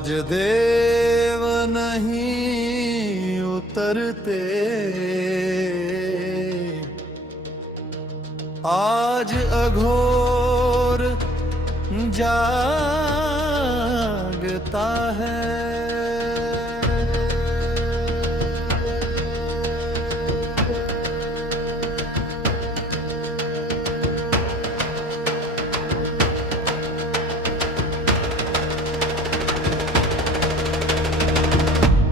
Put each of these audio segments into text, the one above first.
आज देव नहीं उतरते, आज अघोर जागता है।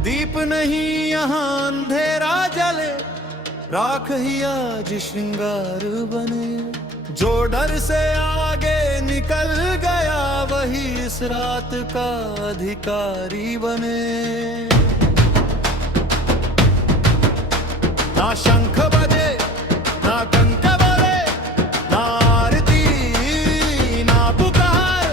दीप नहीं यहाँ अंधेरा जले, राख ही आज श्रृंगार बने। जो डर से आगे निकल गया वही इस रात का अधिकारी बने। ना शंख बजे ना कंक बजे, ना आरती ना पुकार,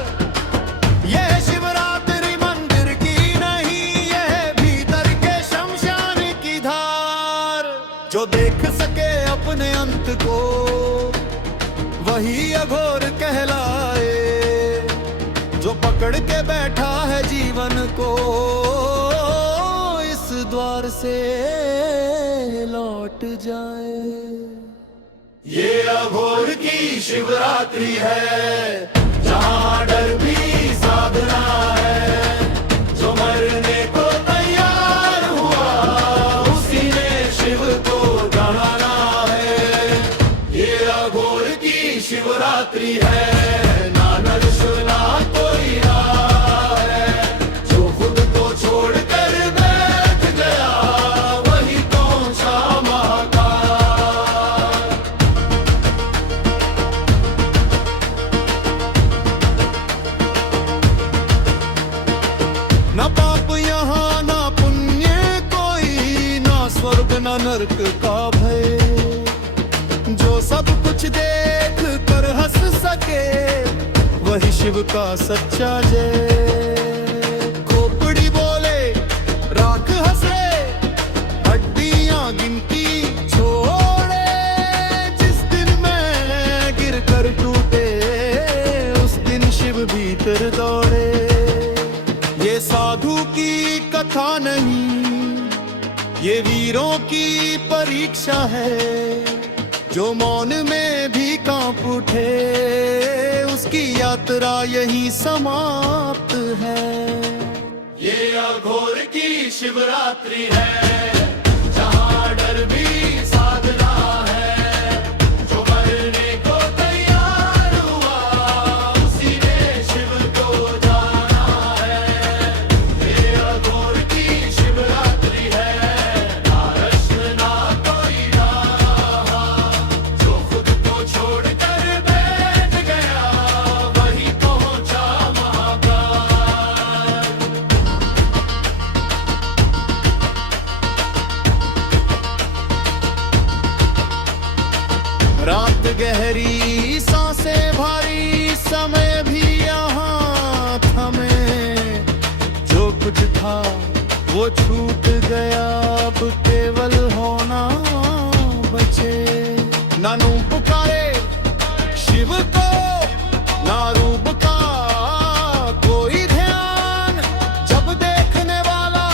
यह शिवरात्रि मंदिर की नहीं, यह भीतर के शमशान की धार। जो देख सके अपने अंत को वही अघोर कहलाए, जो पकड़ के बैठा है जीवन को इस द्वार से लौट जाए। ये अघोर की शिवरात्रि है, जहाँ डर भी साधना है। जो मरने को तैयार हुआ उसी ने शिव को जाना है। ये अघोर की शिवरात्रि है, ना नरक ना कोई राह है। जो खुद को छोड़कर बैठ गया वही पहुंचा महाकाल। न पाप यहाँ ना पुण्य कोई, ना स्वर्ग ना नरक का भय। जो सब कुछ देख कर हंस सके वही शिव का सच्चा जय। खोपड़ी बोले राख हंसे, हड्डियां गिनती छोड़े। जिस दिन मैं गिर कर टूटे उस दिन शिव भीतर दौड़े। ये साधु की कथा नहीं, ये वीरों की परीक्षा है। जो मौन में भी कांप उठे उसकी यात्रा यही समाप्त है। ये अघोर की शिवरात्रि है, जहाँ डर भी साधना है। जो मरने को तैयार हुआ उसी ने शिव को जाना है। ये अघोर की शिवरात्रि है, ना रश ना कोई राह। जो खुद को छोड़कर बैठ गया वही पहुंचा महाकाल। रात गहरी सांसें भारी, समय भी यहाँ थमे। जो कुछ था वो छूट गया, अब केवल होना बचे। ना नूं पुकारे शिव को, ना रूप का कोई ध्यान। जब देखने वाला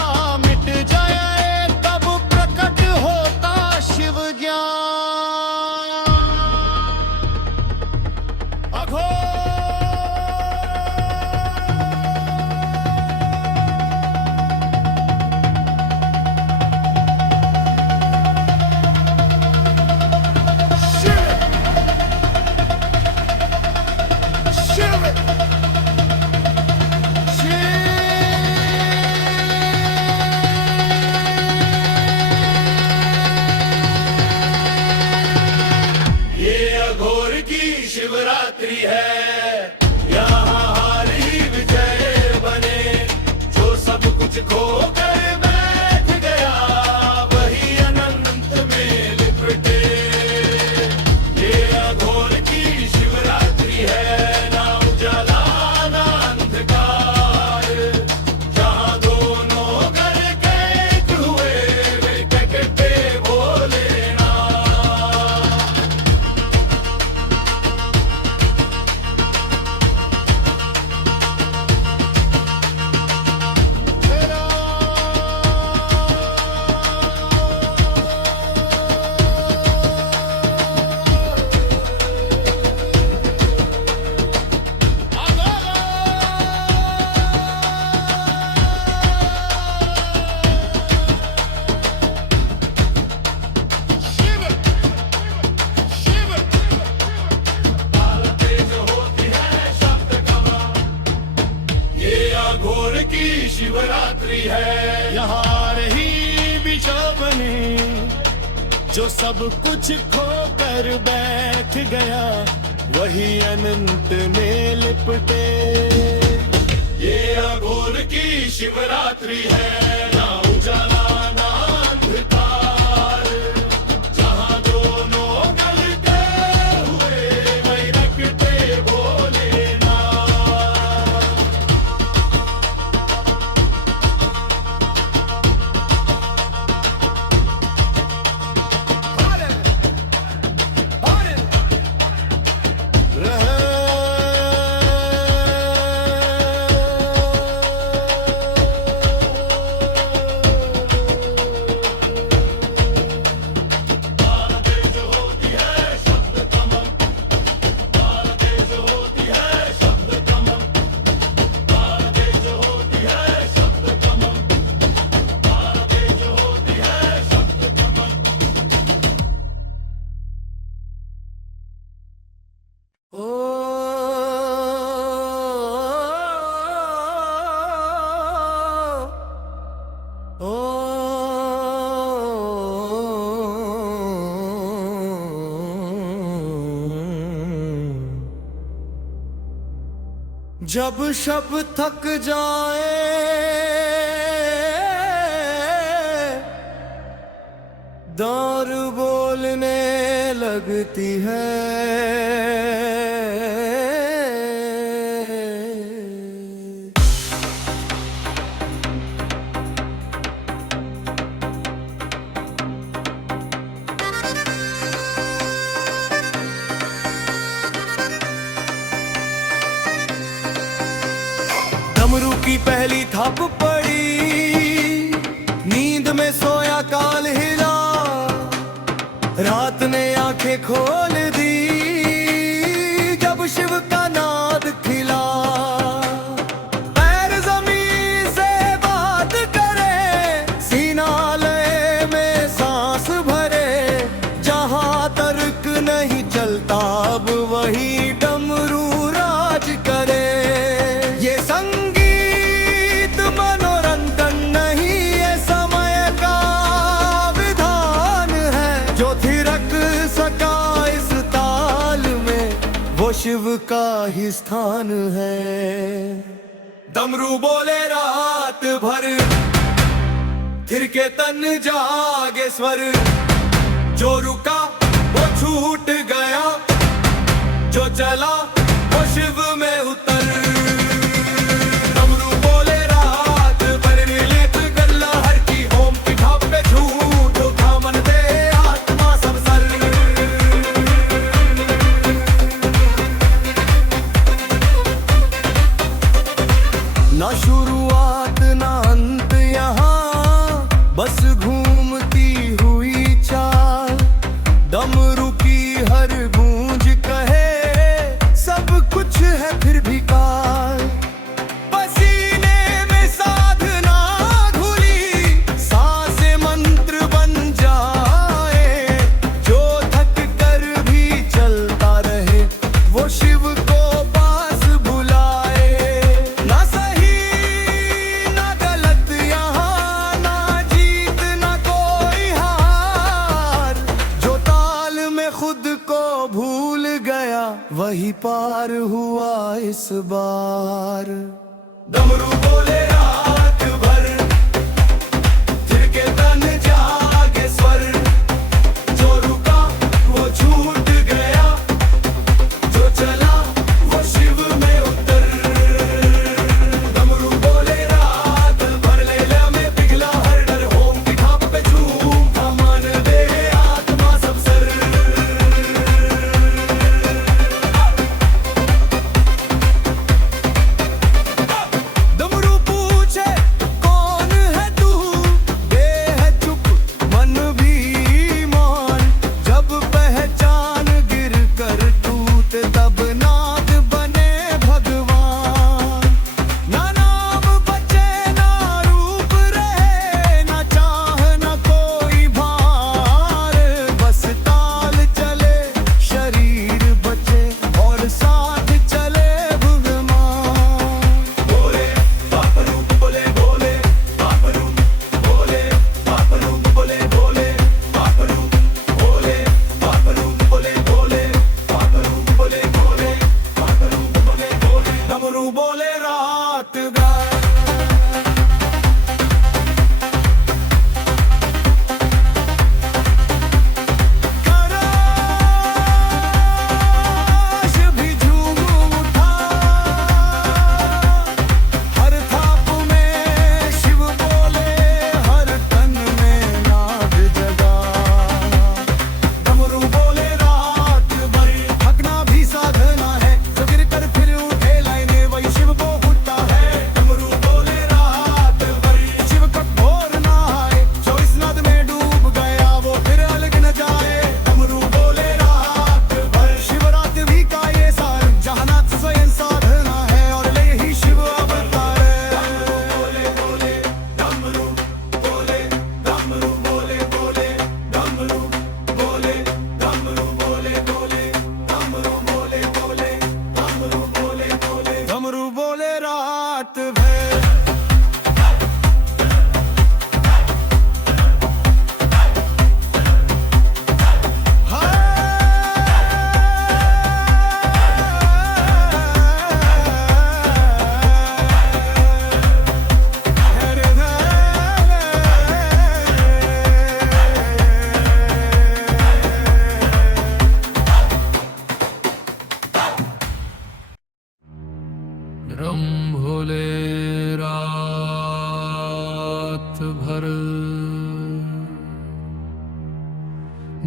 मिट जाए तब प्रकट होता शिव ज्ञान। अघोर शिवरात्रि है, यहाँ हार ही विजय बने। जो सब कुछ खो कर बैठ गया वही अनंत में लिपटे। ये अघोर की शिवरात्रि है, ना उजाला ना अंधकार। जहाँ दोनों घर कैद हुए वे कहते भोलेनाथ। शिवरात्रि है। यहाँ रही बिछोपने जो सब कुछ खो कर बैठ गया, वही अनंत में लिपटे। ये अघोर की शिवरात्रि है, ना उजाला ना अंधकार, जहाँ दोनों गलते हुए वही रखते भोलेनाथ। जब शब थक जाए दारू बोलने लगती है। डमरू की पहली थप पड़ी, नींद में सोया काल हिला, रात ने आंखें खोल दी जब शिव का नाद खिला। पैर जमीन से बात करे, सीना लय में सांस भरे, जहां तर्क नहीं चलता अब वही डमरू राज करे। ये संगीत मनोरंजन नहीं, ये समय का विधान है, जो थिरक सका इस ताल में वो शिव का ही स्थान है। डमरू बोले रात भर, थिरके तन जागे स्वर, जो रुका वो छूट गया, जो चला वो शिव में उतर। डमरू बोले रात भर, लेत गल्ला हर की ओम की ठाप पे झूठ उठा मन दे आत्मा सब सर। ना शुरुआत ना अंत यहाँ, बस घूमती हुई चाल। डमरू की हर गूंज कहे सब कुछ है फिर भी काल। पसीने में साधना घुली, सांसें मंत्र बन जाए, जो थक कर भी चलता रहे वो शिव को पास बुलाए। ना सही ना गलत यहाँ, ना जीत ना कोई हार, जो ताल में खुद को भूल गया वही पार हुआ इस बार। डमरू बोले रात भर, थिरके तन जागे स्वर, जो रुका वो छूट गया, जो चला वो शिव में उतर। डमरू बोले रात भर, लैला में पिघला हर डर, ओम की ठाप पे झूम था मान दे आत्मा सब सर। डमरू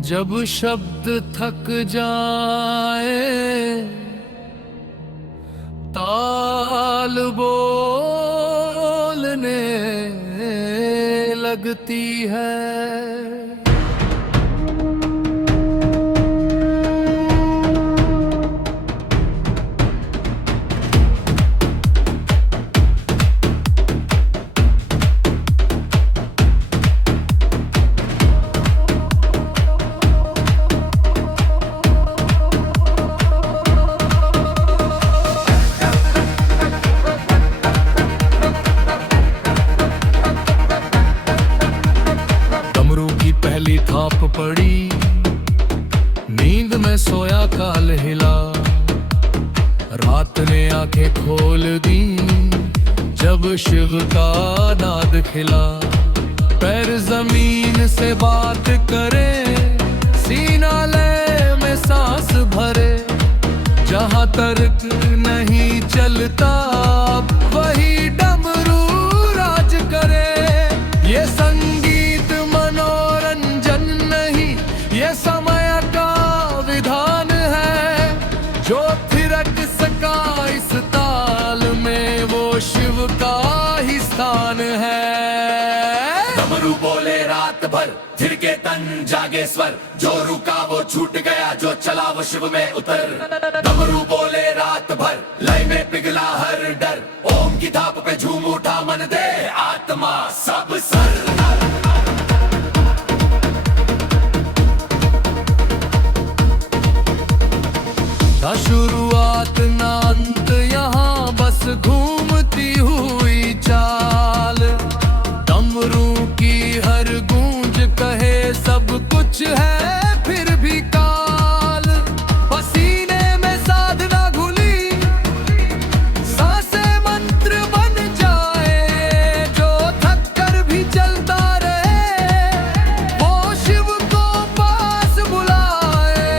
जब शब्द थक जाए ताल बोलने लगती है। पहली थाप पड़ी, नींद में सोया काल हिला, रात ने आंखें खोल दी जब शिव का नाद खिला। पैर जमीन से बात करे, सीना लय में सांस भरे, जहां तर्क नहीं चलता वही डमरू राज करे। ये संगीत मनोरंजन नहीं, ये समय का विधान है, जो थिरक सका इस ताल में वो शिव का ही स्थान है। डमरू बोले रात भर, थिरके तन जागे स्वर, जो रुका वो छूट गया, जो चला वो शिव में उतर। डमरू बोले रात भर, लय में पिघला हर डर, ओम की थाप पे झूम उठा मन दे आत्मा सब सर। ना शुरुआत ना अंत यहाँ, बस घूमती हुई चाल। डमरू की हर गूंज कहे सब कुछ है फिर भी काल। पसीने में साधना घुली, सांसें मंत्र बन जाए, जो थक कर भी चलता रहे वो शिव को पास बुलाए।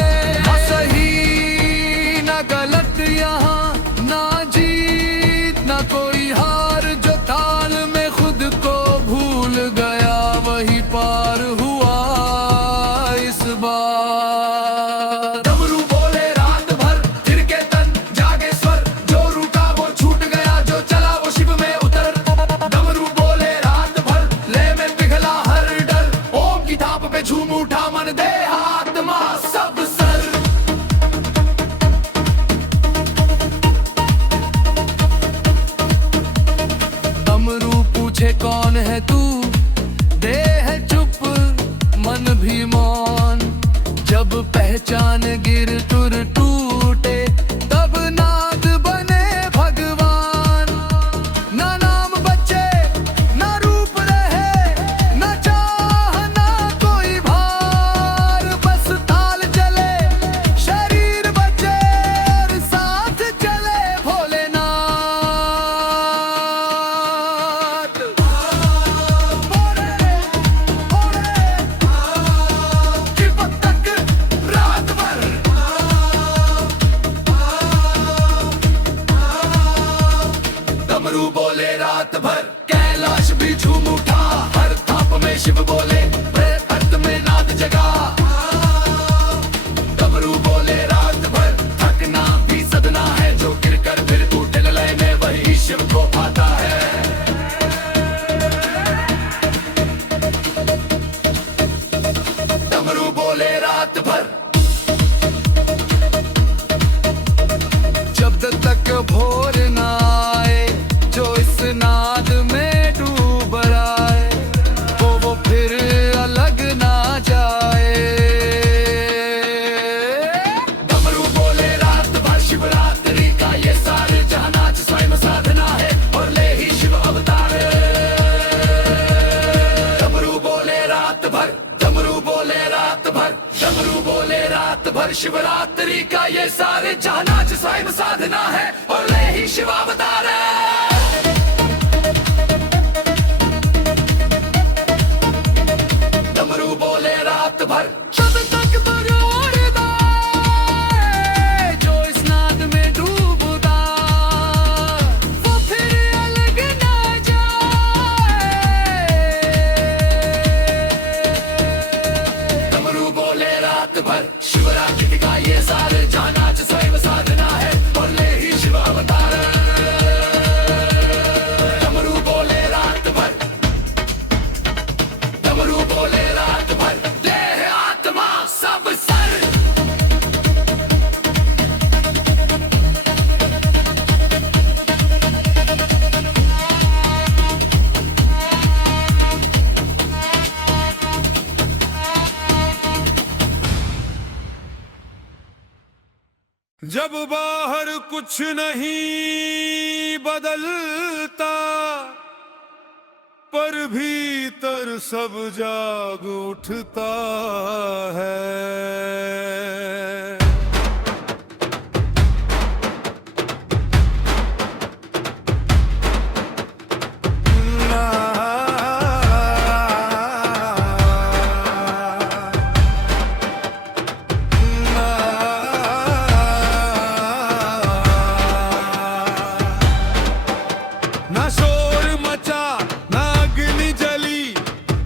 ना सही ना गलत यहाँ, ना जीत ना कोई हार, जो ताल में खुद को भूल गया वही पार हुआ इस बार। डमरू बोले रात भर, थिरके तन जागे स्वर, जो रुका वो छूट गया, जो चला वो शिव में उतर। डमरू बोले रात भर, लय में पिघला हर डर, ओम की थाप पे झूम उठा मन दे आत्मा सब सर। डमरू पूछे कौन है तू, दे है चुप मन भी मौन, जब पहचान गिर टूर टूटे तब नाद बने भगवान। ना नाम बचे ना रूप रहे, ना चाह ना कोई भार, बस ताल चले शरीर बचे और साथ चले भोलेनाथ। शिव तक रात भर, डमरू बोले रात भर, कैलाश भी झूम उठा, हर थाप में शिव बोले, प्रेत अर्थ में नाद जगा। डमरू बोले रात भर, थकना भी सदना है, जो गिर कर फिर टूटे लय में वही शिव को पाता है। डमरू बोले रात भर, जब तक भोर ना आए, जो इस नाद में डूब आए, वो फिर अलग ना जाए। डमरू बोले रात भर, शिवरात्रि का ये सारे जहां नाच स्वयं साधना है, और ले ही शिव अवतार। डमरू बोले रात भर, डमरू बोले रात भर, डमरू बोले रात भर, शिवरात्रि का ये सारे जहां नाच स्वयं साधना है, और ले ही शिव अवतार। डमरू बोले रात भर, तब तक बरोड़दा है, जो इस नाद में डूबदा, वो फिर अलग ना जाए। डमरू बोले पराकृतिका ये सार जानाच स्वयं साधना है और ले ही शिव अवतार डमरू बोले रात भर डमरू बोले रात भर देह आत्मा सब सर जब बाहर कुछ नहीं बदलता पर भीतर सब जाग उठता है। ना शोर मचा ना अग्नि जली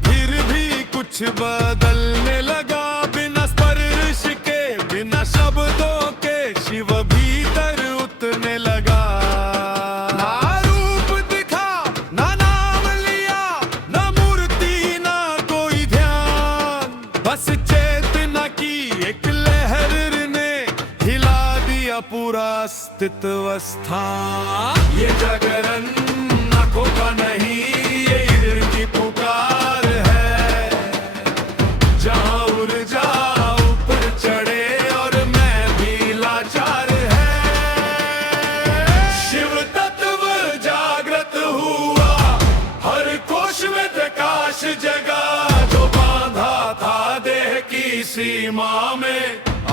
फिर भी कुछ बदलने लगा बिना स्पर्श के बिना शब्दों के शिव भीतर उतरने लगा। ना रूप दिखा ना नाम लिया ना मूर्ति ना कोई ध्यान बस चेतना की एक लहर ने हिला दिया पूरा अस्तित्व स्थान। ये जागरण आंखों का नहीं ये ईश्वर की पुकार है जहां ऊर्जा ऊपर चढ़े और मैं भी लाचार है। शिव तत्व जागृत हुआ हर कोश में प्रकाश जगा जो बांधा था देह की सीमा में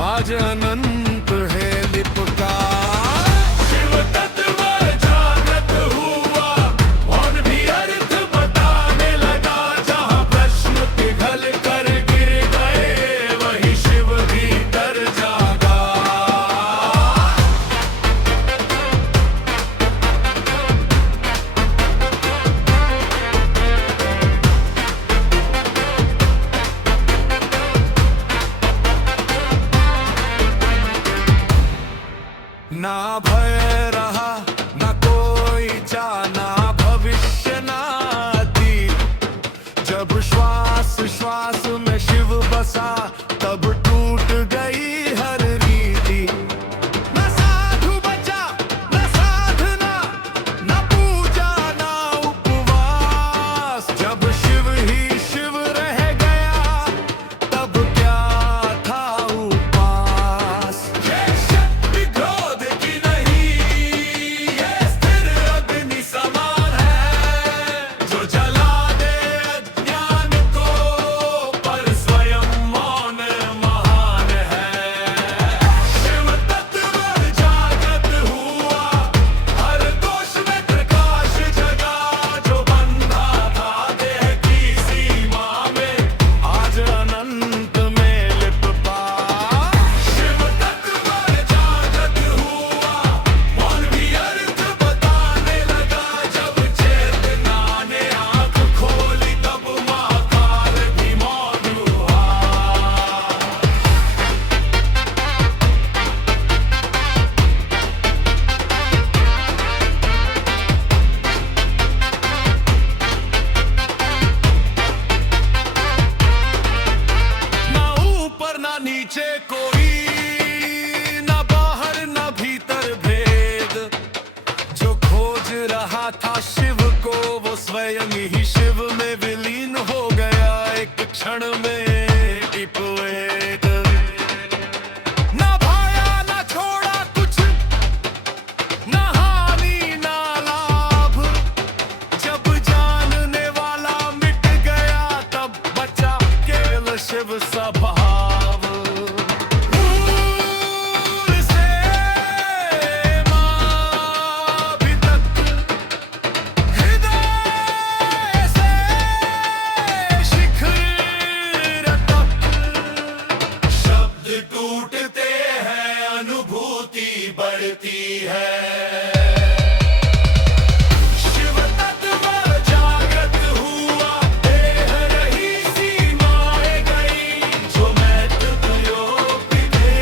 आज अनंत है लिपका। शिव तत्व ना भय रहा ना कोई जाना भविष्य ना अतीत जब श्वास श्वास में शिव बसा तब टूट गई हर रीति। ना साधु बचा ना साधना ना पूजा ना उपवास जब शिव ही शिव रह गया तब क्या था उपास। नीचे कोई ना बाहर ना भीतर भेद जो खोज रहा था शिव को वो स्वयं ही शिव में विलीन हो गया एक क्षण में टिपवेद। ना भाया ना छोड़ा कुछ ना हानि ना लाभ जब जानने वाला मिट गया तब बचा केवल शिव सा भाव। टूटते हैं अनुभूति बढ़ती है। शिव तत्व जागृत हुआ देह रही सीमाएं गई जो मैं तुझ योग दे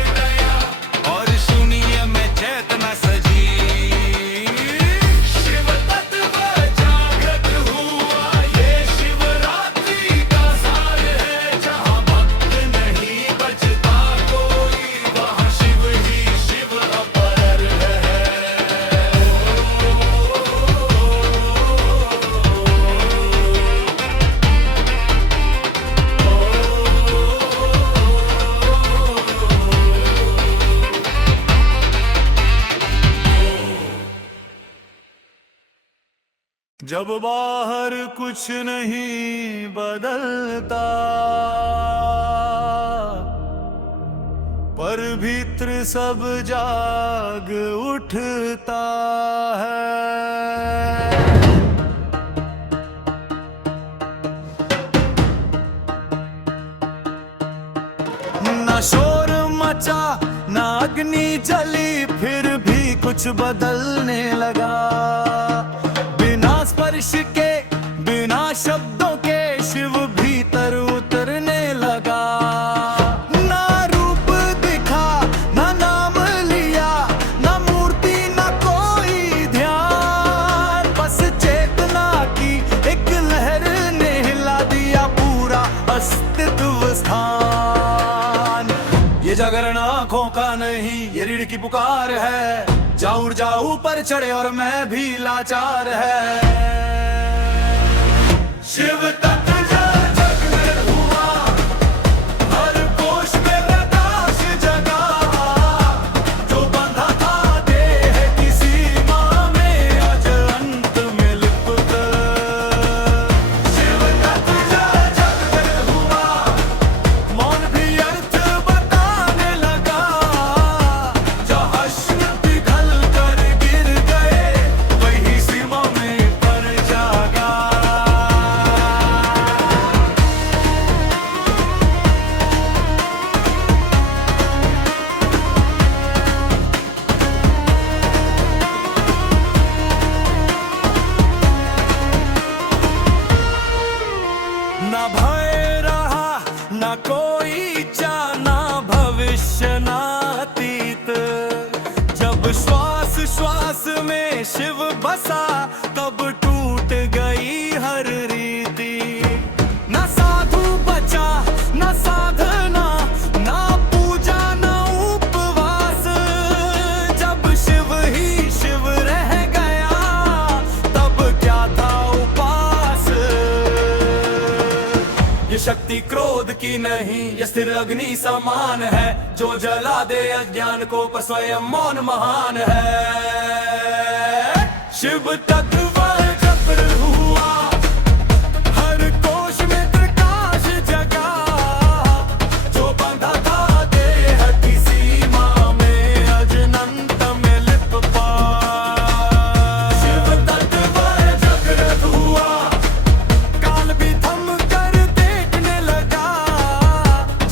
जब बाहर कुछ नहीं बदलता, पर भीतर सब जाग उठता है। ना शोर मचा ना अग्नि जली, फिर भी कुछ बदलने लगा। बिना स्पर्श के बिना शब्दों के शिव भीतर उतरने लगा। ना रूप दिखा ना नाम लिया, ना मूर्ति ना कोई ध्यान, बस चेतना की एक लहर ने हिला दिया पूरा अस्तित्व स्थान। ये जागरण आंखों का नहीं, ये रीढ़ की पुकार है। जाऊं जाऊं पर चढ़े और मैं भी लाचार है। शिव तक जग में हुआ, हर कोश में प्रकाश जगा। जो बंधा था देह की सीमा में, आज अंत में लिपट। शिव तक जग में हुआ, मौन भी अर्थ बताने लगा। जहाँ श्रुति पिघल कर गिर गए, वही सीमा में पर जागा। ना भय रहा ना कोई इच्छा, ना भविष्य ना अतीत। जब श्वास श्वास में शिव बसा, तब टूट गई हर रीति। ना साधु बचा ना साधना, ना पूजा ना उपवास। जब शिव ही शिव रह गया, तब क्या था उपास। ये शक्ति क्रोध की नहीं, ये स्थिर अग्नि समान है। जो जला दे अज्ञान को, पर स्वयं मौन महान है। शिव तत्व जब हुआ, हर कोश में प्रकाश जगा। जो बंधा था देह की सीमा में, अजनंत में लिप पा। शिव तत्व जब हुआ, काल भी थम कर देखने लगा।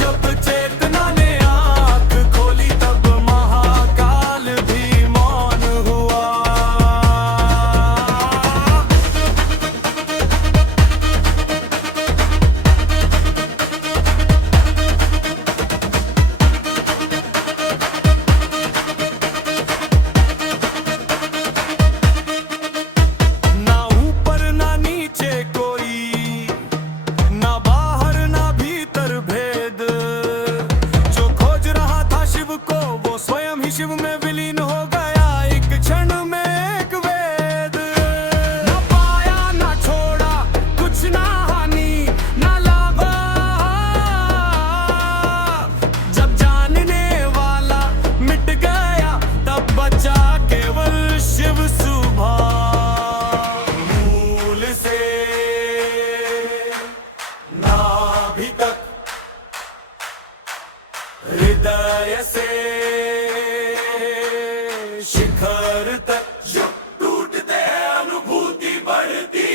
जब चेतना ने आंख खोली, तब महाकाल भी मौन हुआ। ना ऊपर ना नीचे कोई, ना बाहर ना भीतर भेद। जो खोज रहा था शिव को, वो स्वयं ही शिव में विलीन हो गया। एक क्षण में एक वेद। ना पाया ना छोड़ा कुछ, ना हानि ना लाभ। जब जानने वाला मिट गया, तब बचा केवल शिव सुभान। मूल से नाभि तक, हृदय से शिखर तक, जो टूटते हैं अनुभूति बढ़ती।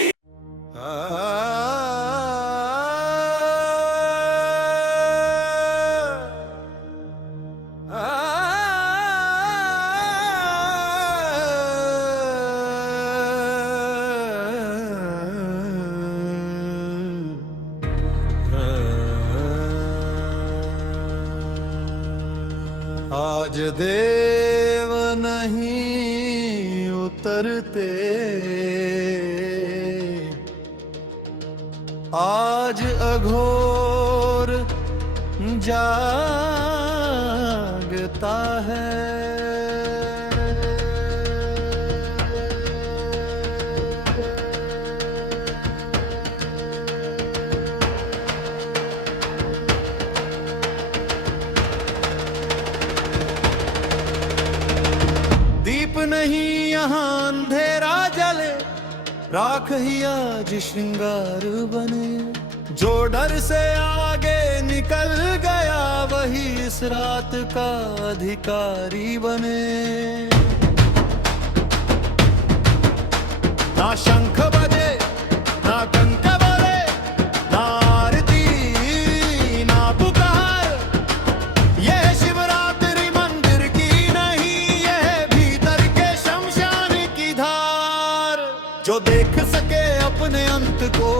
आज देव नहीं उतरते, आज अघोर जागता है। दीप नहीं यहाँ अंधेरा जले, राख ही आज श्रृंगार बने। जो डर से आगे निकल गया वही इस रात का अधिकारी बने। ना शंख बजे ना कंक बजे, ना आरती ना पुकार, यह शिवरात्रि मंदिर की नहीं, यह भीतर के शमशान की धार। जो देख सके अपने अंत को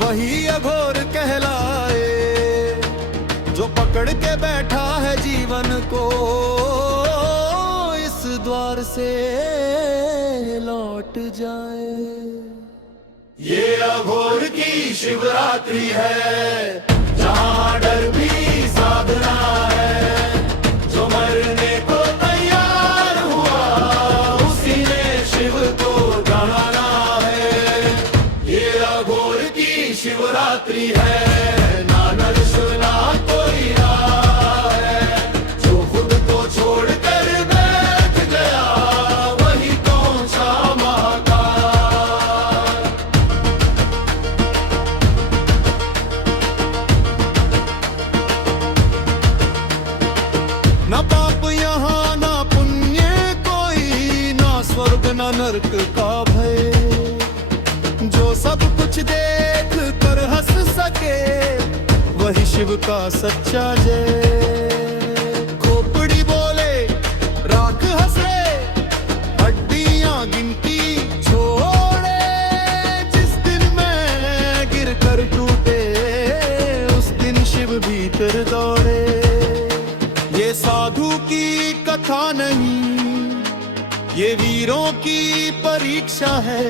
वही अघोर कहलाए, जो पकड़ के बैठा है जीवन को इस द्वार से लौट जाए। ये अघोर की शिवरात्रि है, जहाँ डर भी साधना है। जो मरने को तैयार हुआ उसी ने शिव को जाना है। ये अघोर की शिवरात्रि है, ना नरश ना कोई राह है। जो खुद को छोड़कर बैठ गया वही पहुंचा महाकाल। न पाप यहाँ ना पुण्य कोई, ना स्वर्ग ना नरक का भय। जो सब कुछ देख कर हंस सके वही शिव का सच्चा जय। खोपड़ी बोले राख हंसे, हड्डियां गिनती छोड़े। जिस दिन मैं गिर कर टूटे उस दिन शिव भीतर दौड़े। ये साधु की कथा नहीं, ये वीरों की परीक्षा है।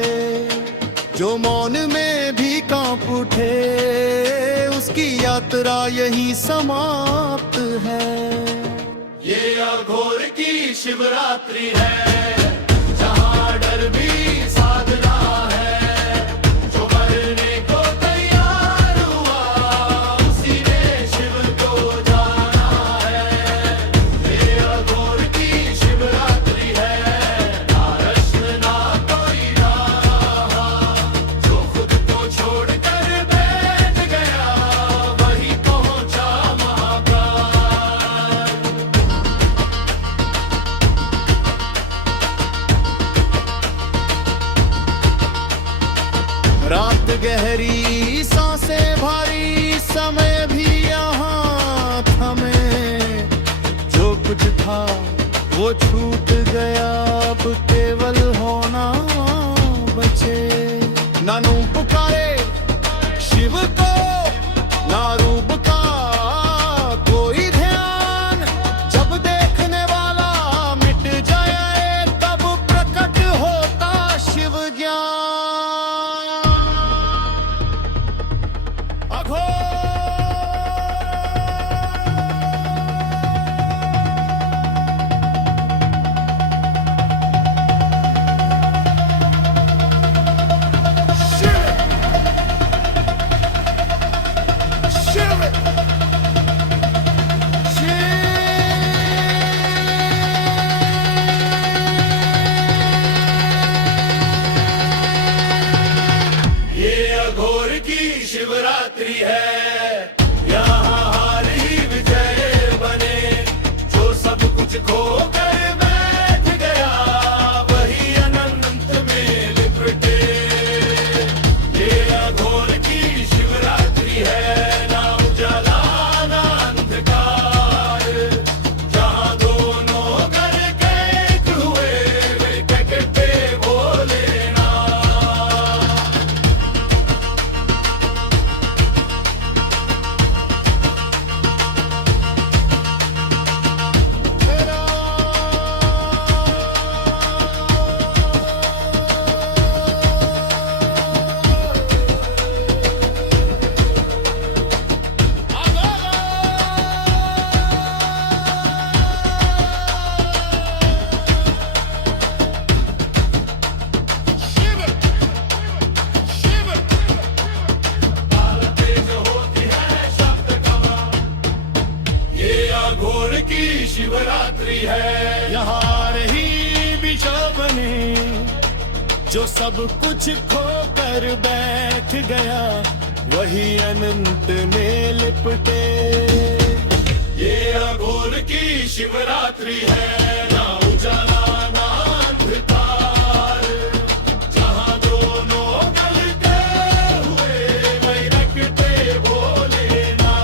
जो मौन में भी कांप उठे उसकी यात्रा यही समाप्त है। ये अघोर की शिवरात्रि है, जहाँ डर भी साधना है। जो मरने को तैयार हुआ उसी ने शिव को जाना है। ये अघोर की शिवरात्रि है, ना रश्म ना कोई राह। जो खुद को छोड़कर बैठ गया वही पहुंचा महाकाल। रात गहरी सांसें भारी, समय भी यहाँ थमे। जो कुछ था वो छूट गया, अब केवल होना बचे। ना नूं पुकारे शिव को, ना रूप का कोई ध्यान। जब देखने वाला मिट जाए तब प्रकट होता शिव ज्ञान। शिवरात्रि है, यहाँ हार ही विजय बने। जो सब कुछ खो कर बैठ गया वही अनंत में लिपटे। ये अघोर की शिवरात्रि है, ना उजाला ना अंधकार। जहाँ दोनों घर कैद हुए वे कहते भोले शिवरात्रि है, यहाँ रही विषय बने। जो सब कुछ खो कर बैठ गया वही अनंत में लिपटे। ये अघोर की शिवरात्रि है, ना उजाला ना अंधकार, जहां दोनों गलते हुए वही रखते भोलेनाथ।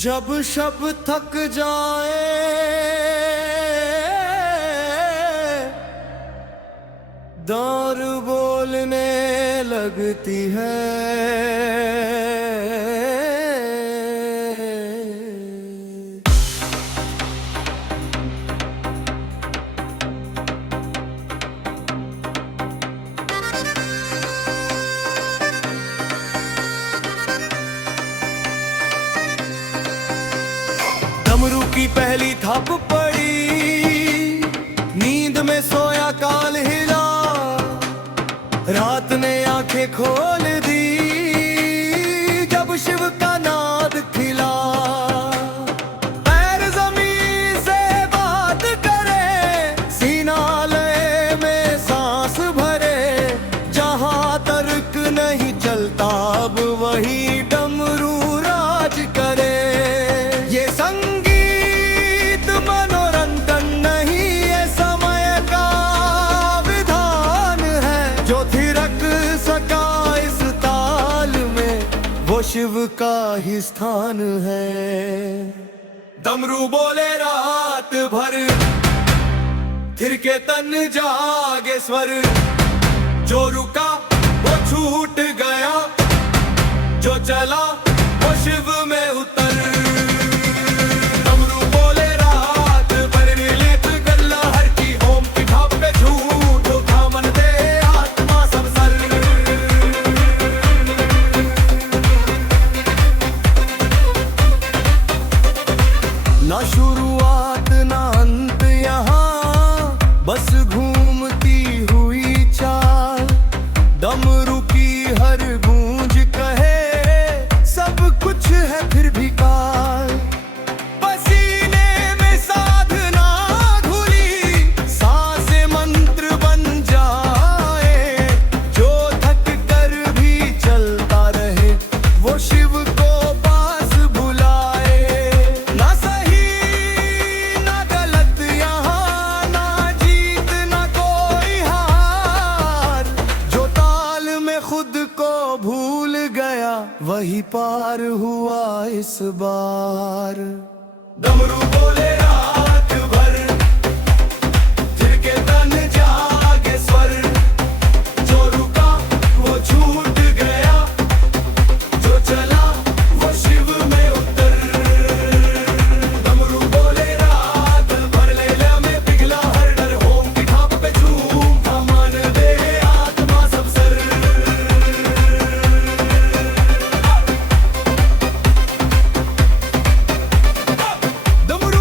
जब शब थक जाए दौर बोलने लगती है। डमरू की पहली थप पड़ी, नींद में सोया काल हिला, रात ने आंखें खोल दी जब शिव का नाद खिला। पैर जमीन से बात करे, सीना लय में सांस भरे, जहां तर्क नहीं चलता अब वही डमरू राज करे। ये संगीत मनोरंजन नहीं, ये समय का विधान है, जो थिरक सका इस ताल में वो शिव का ही स्थान है। डमरू बोले रात भर, थिरके तन जागे स्वर, जो रुका वो छूट गया, जो चला वो शिव में उतर। डमरू बोले रात भर, लेत गल्ला हर की, ओम की ठाप पे झूठ उठा मन दे आत्मा सब सर। ना शुरुआत ना अंत यहाँ, बस घूमती हुई चाल। डमरू की हर गूंज कहे सब कुछ है फिर भी काल। पसीने में साधना धुली, सांसें मंत्र बन जाए, जो थक कर भी चलता रहे वो शिव को पास बुलाए। ना सही ना गलत यहाँ, ना जीत ना कोई हार, जो ताल में खुद को भूल गया वही पार हुआ इस बार। डमरू बोले रात भर, थिरके तन जागे स्वर, जो रुका वो छूट गया, जो चला वो शिव में उतर। डमरू बोले रात भर, लैला में पिघला हर डर, ओम की ठाप पे झूम था मन दे आत्मा सब सर। डमरू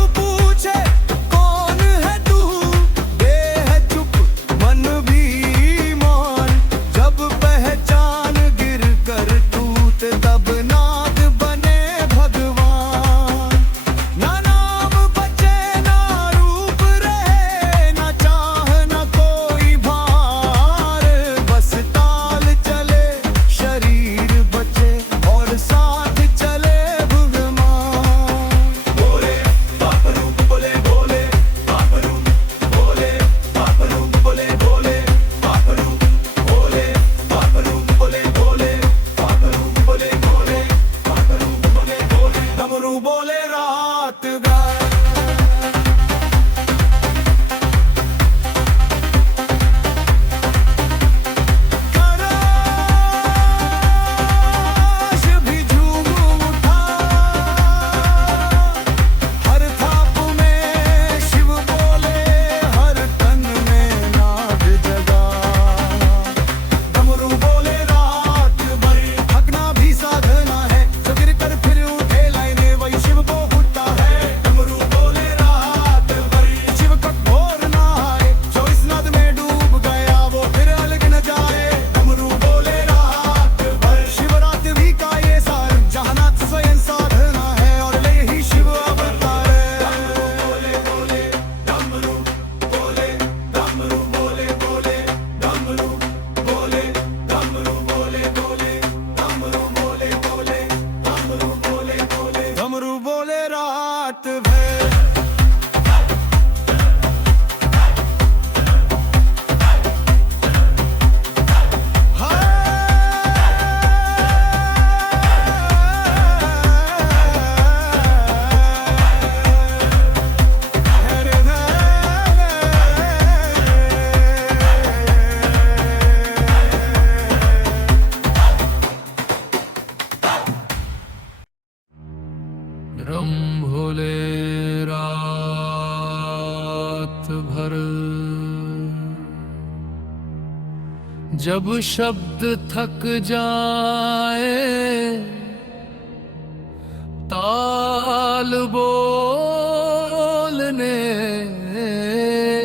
जब शब्द थक जाए ताल बोलने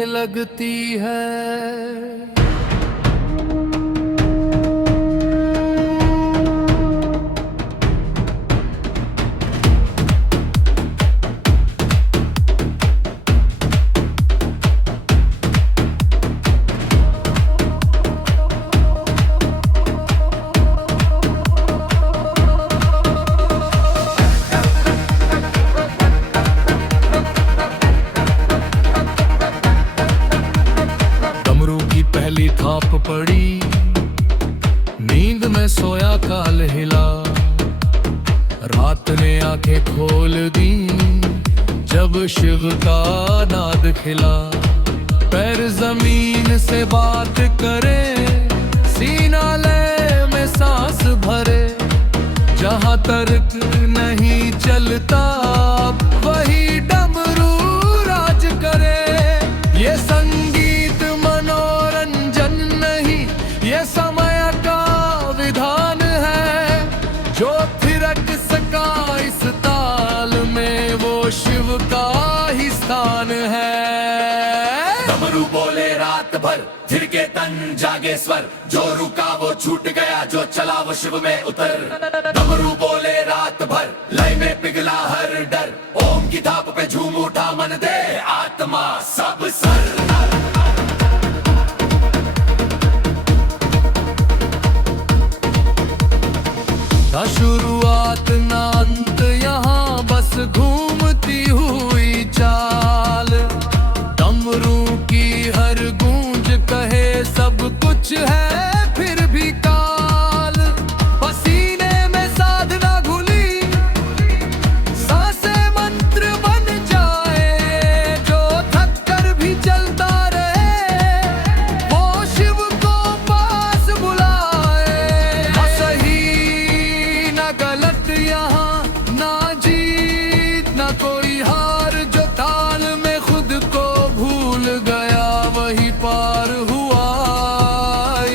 लगती है। पहली थाप पड़ी, नींद में सोया काल हिला। रात ने आंखें खोल दी जब शिव का नाद खिला। पैर जमीन से बात करे, सीना लय में सांस भरे। जहां तर्क नहीं चलता वही डमरू राज करे। ये संगीत मनोरंजन नहीं, ये समय का विधान है। जो थिरक सका इस ताल में वो शिव का ही स्थान है। डमरू बोले रात भर, थिरके तन जागे स्वर। जो रुका वो छूट गया, जो चला वो शिव में उतर। डमरू बोले रात भर, लय में पिघला हर डर। ओम की थाप पे झूम उठा मन दे आत्मा सब सर। ना शुरुआत ना अंत यहाँ, बस घूमती हुई चाल। डमरू की हर गूंज कहे सब कुछ है फिर भी काल। पसीने में साधना घुली, सांसें मंत्र बन जाए। जो थक कर भी चलता रहे वो शिव को पास बुलाए। ना सही ना गलत यहाँ, ना जीत ना कोई हार। जो ताल में खुद को भूल गया वही पार हुआ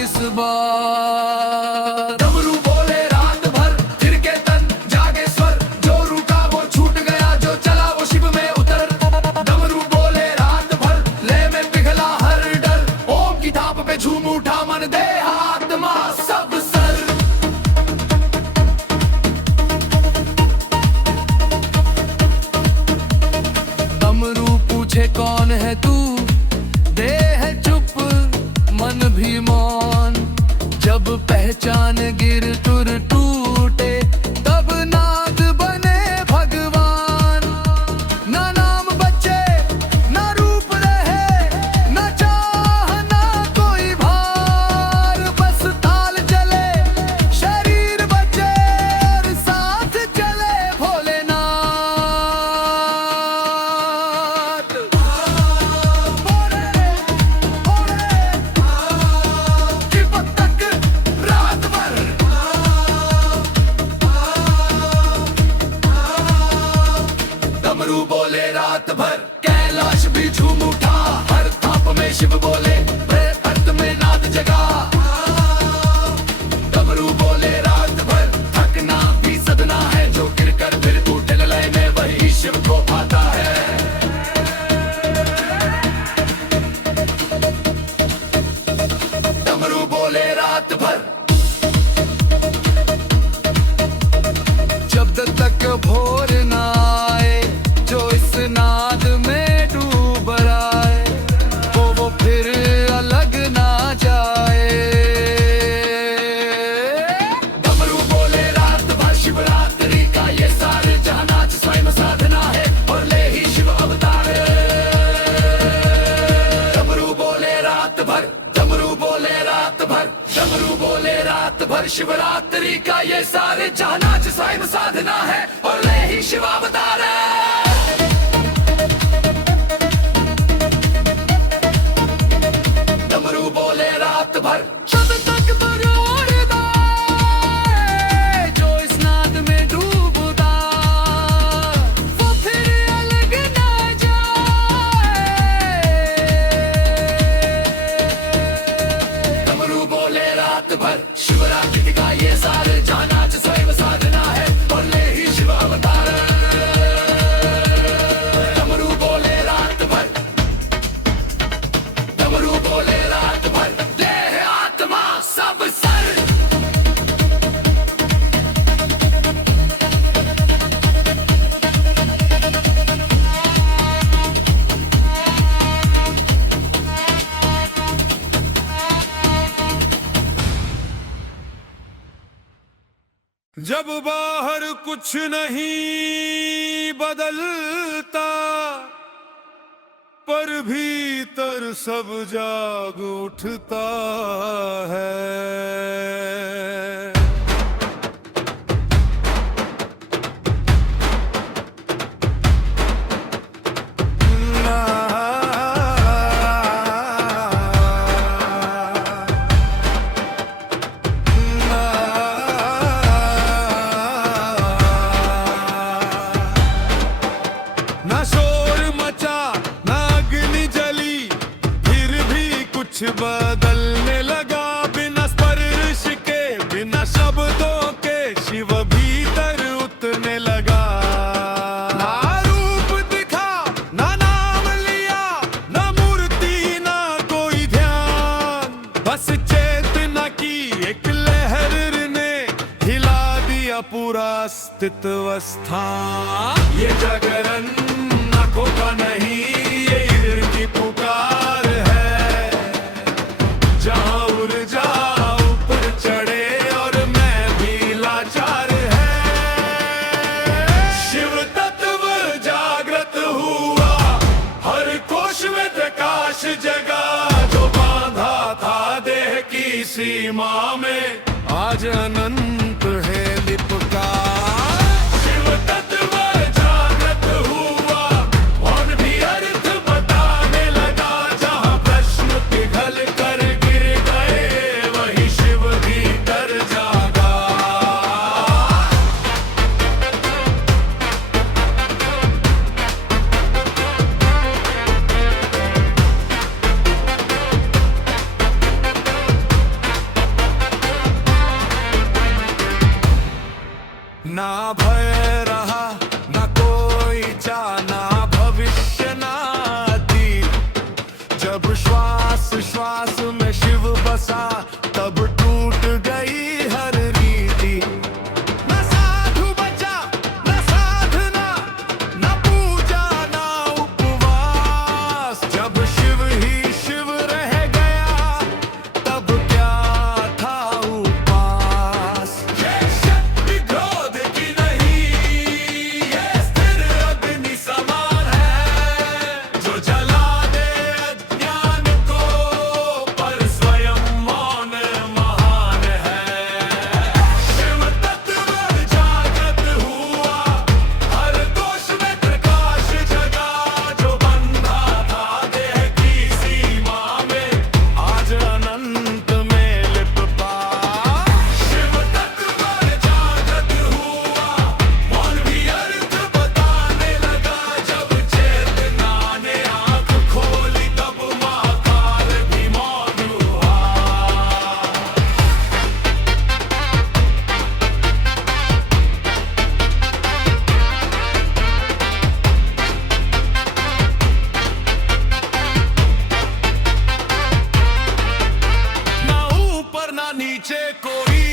इस बार। डमरू बोले रात भर, थिरके तन जागे स्वर। जो रुका वो छूट गया, जो चला वो शिव में उतर। डमरू बोले रात भर, लय में पिघला हर डर। ओम की थाप पे झूम उठा मन दे आत्मा सब सर। डमरू पूछे कौन है तू, दे है चुप मन भी मौन। जब पहचान गिर तुर टूटे तब नाद बने भगवान। ना नाम बचे ना रूप रहे, ना चाह ना कोई भार। बस ताल चले शरीर बचे और साथ चले भोलेनाथ। शिव तक रात भर, डमरू बोले रात भर। कैलाश भी झूम उठा, हर थाप में शिव बोले। प्रेत अंत में नाद जगा। डमरू बोले रात भर, थकना भी सदना है। जो गिर कर फिर टूटे लय में वही शिव को पाता है। डमरू बोले रात भर, जब तक भोर ना आए जो इस नाद में डूब आए, वो फिर अलग ना जाए। डमरू बोले रात भर, शिवरात्रि का ये सारे जहां नाच स्वयं साधना है और ले ही शिव अवतार। डमरू बोले रात भर, डमरू बोले रात भर, डमरू बोले रात भर। शिवरात्रि का ये सारे जहां नाच स्वयं साधना है और ले ही शिव अवतार। डमरू बोले रात भर, तब तक बरोड़दा जो इस नाद में डूबदा, वो फिर अलग ना जाए। डमरू बोले जब बाहर कुछ नहीं बदलता, पर भीतर सब जाग उठता है। ना शोर मचा, ना अग्नि जली, फिर भी कुछ बदलने लगा। बिना स्पर्श के, बिना शब्दों के, शिव भीतर उतरने लगा। ना रूप दिखा, ना नाम लिया, ना मूर्ति, ना कोई ध्यान, बस चेतना की एक लहर ने हिला दिया पूरा अस्तित्व स्थान। ये जागरण आंखों का नहीं, ये ईश्वर की पुकार है। जहां ऊर्जा ऊपर चढ़े और मैं भी लाचार है। शिव तत्व जागृत हुआ, हर कोश में प्रकाश जगा। जो बांधा था देह की सीमा में, आज अनंत है लिपका। शिव तत्व ना भय रहा, ना कोई चाह, ना भविष्य, ना अतीत। जब श्वास श्वास में शिव बसा, तब टूट गई हर रीति। ना साधु बचा, ना साधना, ना पूजा, ना उपवास। जब शिव ही शिव रह गया, तब क्या था उपास। नीचे कोई,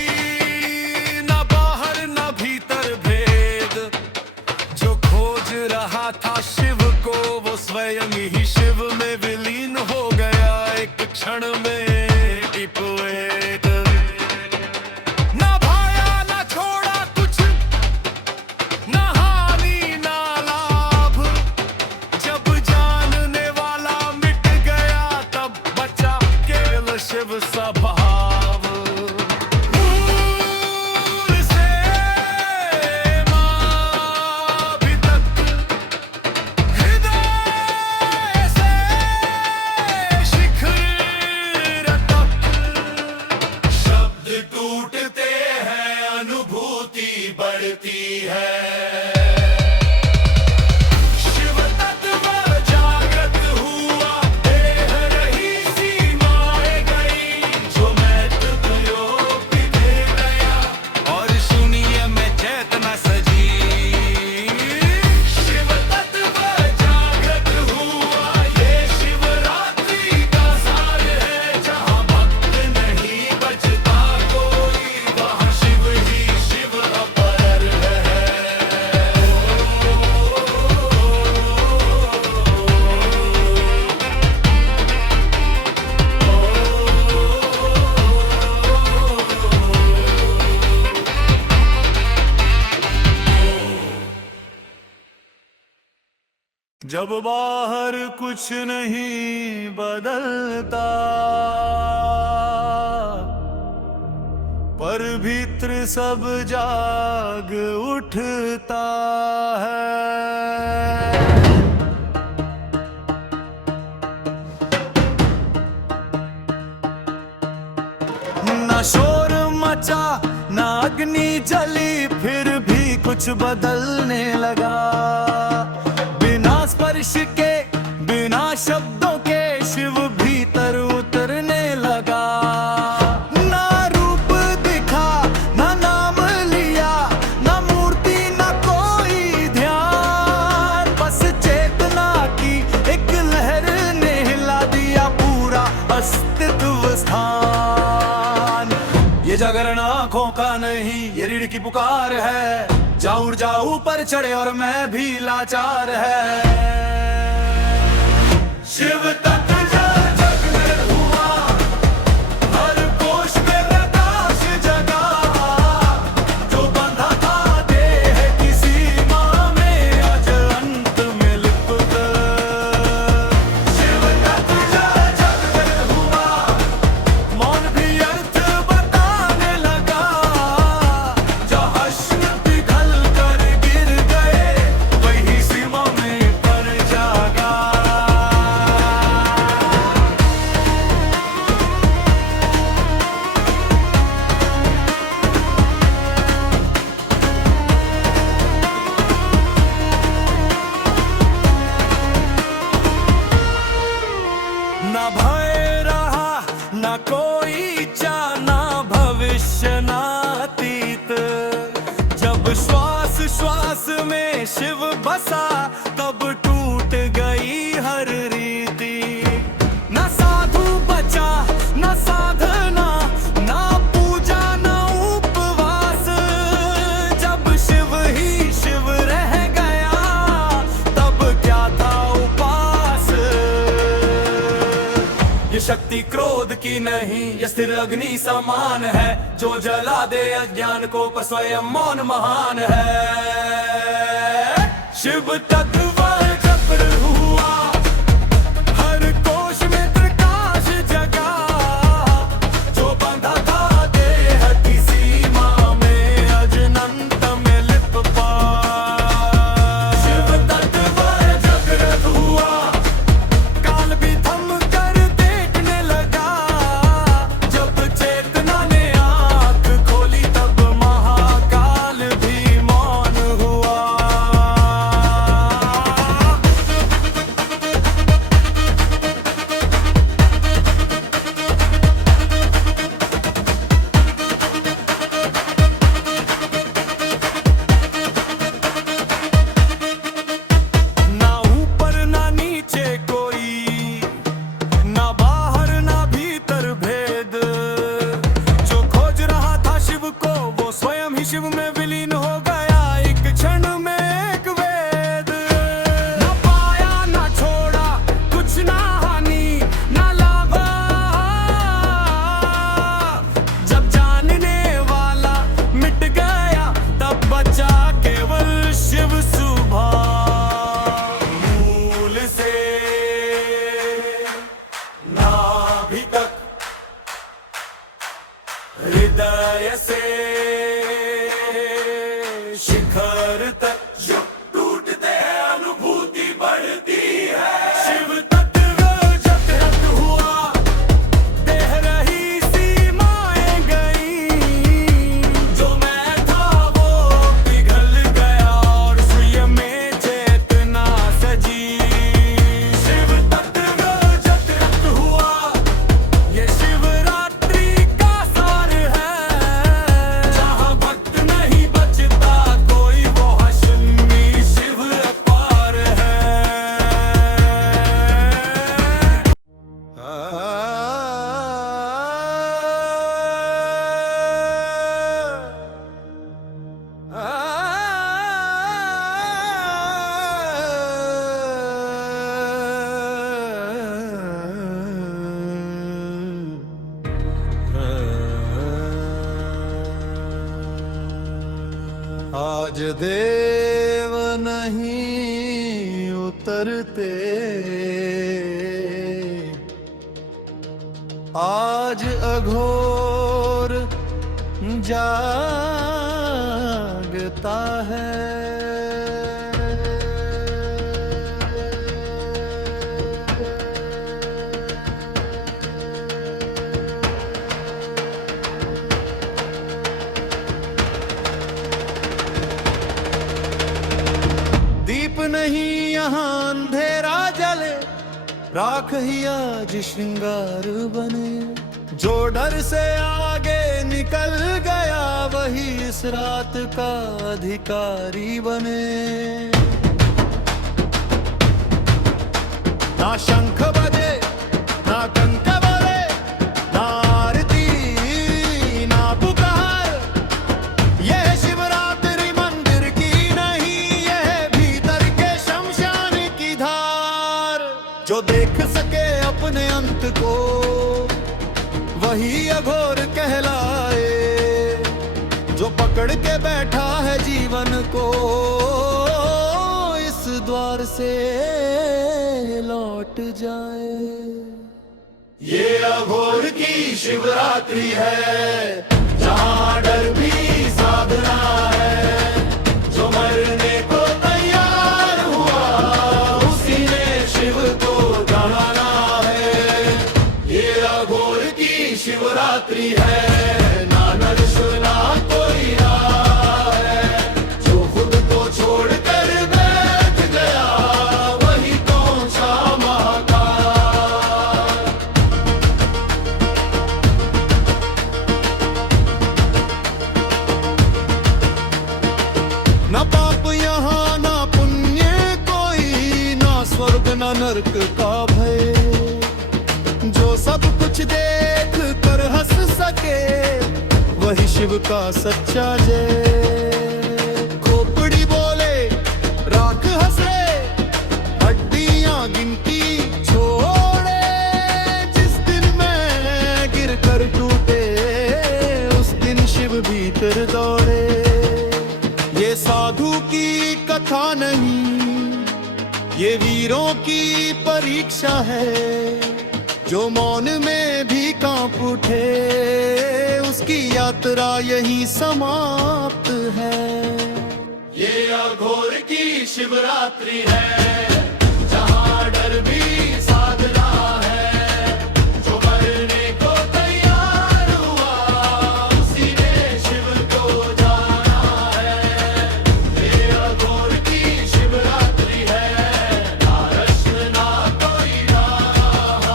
ना बाहर ना भीतर भेद। जो खोज रहा था शिव को, वो स्वयं ही शिव में विलीन हो गया एक क्षण में। टिपवेद ना भाया, ना छोड़ा कुछ, ना हानि ना लाभ। जब जानने वाला मिट गया, तब बचा केवल शिव स्वभाव। जब बाहर कुछ नहीं बदलता, पर भीतर सब जाग उठता है। ना शोर मचा ना अग्नि जली, फिर भी कुछ बदलने लगा। बिना स्पर्श के बिना शब्दों के शिव भीतर उतरने लगा। ना रूप दिखा ना नाम लिया, ना मूर्ति ना कोई ध्यान, बस चेतना की एक लहर ने हिला दिया पूरा अस्तित्व स्थान। ये जागरण आंखों का नहीं, ये रीढ़ की पुकार है। जाऊं जाऊं पर चढ़े और मैं भी लाचार है। शिव तक जल जग में हुआ, हर कोश में प्रकाश जगा। जो बंधा था देह की सीमा में, आज अंत में लिपट। शिव तक जल जग में हुआ, मौन भी अर्थ बताने लगा। जहाँ श्रुति पिघल कर गिर गए, वही सीमा में पर जागा। ना भय रहा ना कोई इच्छा, ना भविष्य ना अतीत। जब श्वास श्वास में शिव बसा, तब टूट गई हर रीति। ना साधु बचा ना साधना, ना पूजा ना उपवास। जब शिव ही शिव रह गया, तब क्या था उपास। ये शक्ति क्रोध की नहीं, ये स्थिर अग्नि समान है। जो जला दे अज्ञान को, पर स्वयं मौन महान है। शिव तत्व चक्र हुआ, हर कोश में प्रकाश जगा। जो बंधा था देह की सीमा में, अजनंत में लिप पा। शिव तत्व चक्र हुआ, काल भी थम कर देखने लगा। जब चेतना ने आंख खोली, तब महाकाल भी मौन हुआ। ना ऊपर ना नीचे कोई, ना बाहर ना भीतर भेद। जो खोज रहा था शिव को, वो स्वयं ही शिव में विलीन हो गया। एक क्षण में एक वेद। ना पाया ना छोड़ा कुछ, ना हानि ना लाभ। जब जानने वाला मिट गया, तब बचा केवल शिव सुभान। मूल से नाभि तक, हृदय से शिखर तक, जो टूटते हैं अनुभूति बढ़ती है। शिव तत्व जागृत हुआ, देह रही सीमाएं गई। जो मैं था वो पिघल गया, और स्वयं में चेतना सजी। शिव तत्व जागृत हुआ, ये शिवरात्रि का सार है। जहाँ भक्त नहीं बचता कोई, वो हशमी शिव अपार है। आज देव नहीं उतर करते, आज अघोर जागता है। दीप नहीं यहाँ अंधेरा जले, राख ही आज श्रृंगार बने। जो डर से आगे निकल गया वही इस रात का अधिकारी बने। ना शंख बजे, ना कंक बजे, ना आरती, ना पुकार। यह शिवरात्रि मंदिर की नहीं, यह भीतर के शमशान की धार। जो देख सके अपने अंत को वही अघोर कहलाए, जो पकड़ के बैठा है जीवन को इस द्वार से लौट जाए। ये अघोर की शिवरात्रि है, जहाँ डर भी साधना है। जो मरने को तैयार हुआ उसी ने शिव को जाना है। ये अघोर की शिवरात्रि है, ना नरसुर ना कोई राह है। जो खुद को छोड़कर बैठ गया वही पहुंचा महाकाल। न पाप यहाँ ना पुण्य कोई, ना स्वर्ग ना नरक का भय। जो सब कुछ देख कर हंस सके वही शिव का सच्चा जय। खोपड़ी बोले राख हंसे, हड्डियां गिनती छोड़े। जिस दिन मैं गिर कर टूटे उस दिन शिव भीतर दौड़े। ये साधु की कथा नहीं, ये वीरों की परीक्षा है। जो मौन में भी कांप उठे उसकी यात्रा यही समाप्त है। ये अघोर की शिवरात्रि है, जहाँ डर भी साधना है। जो मरने को तैयार हुआ उसी ने शिव को जाना है। ये अघोर की शिवरात्रि है, ना रश्म ना कोई राह।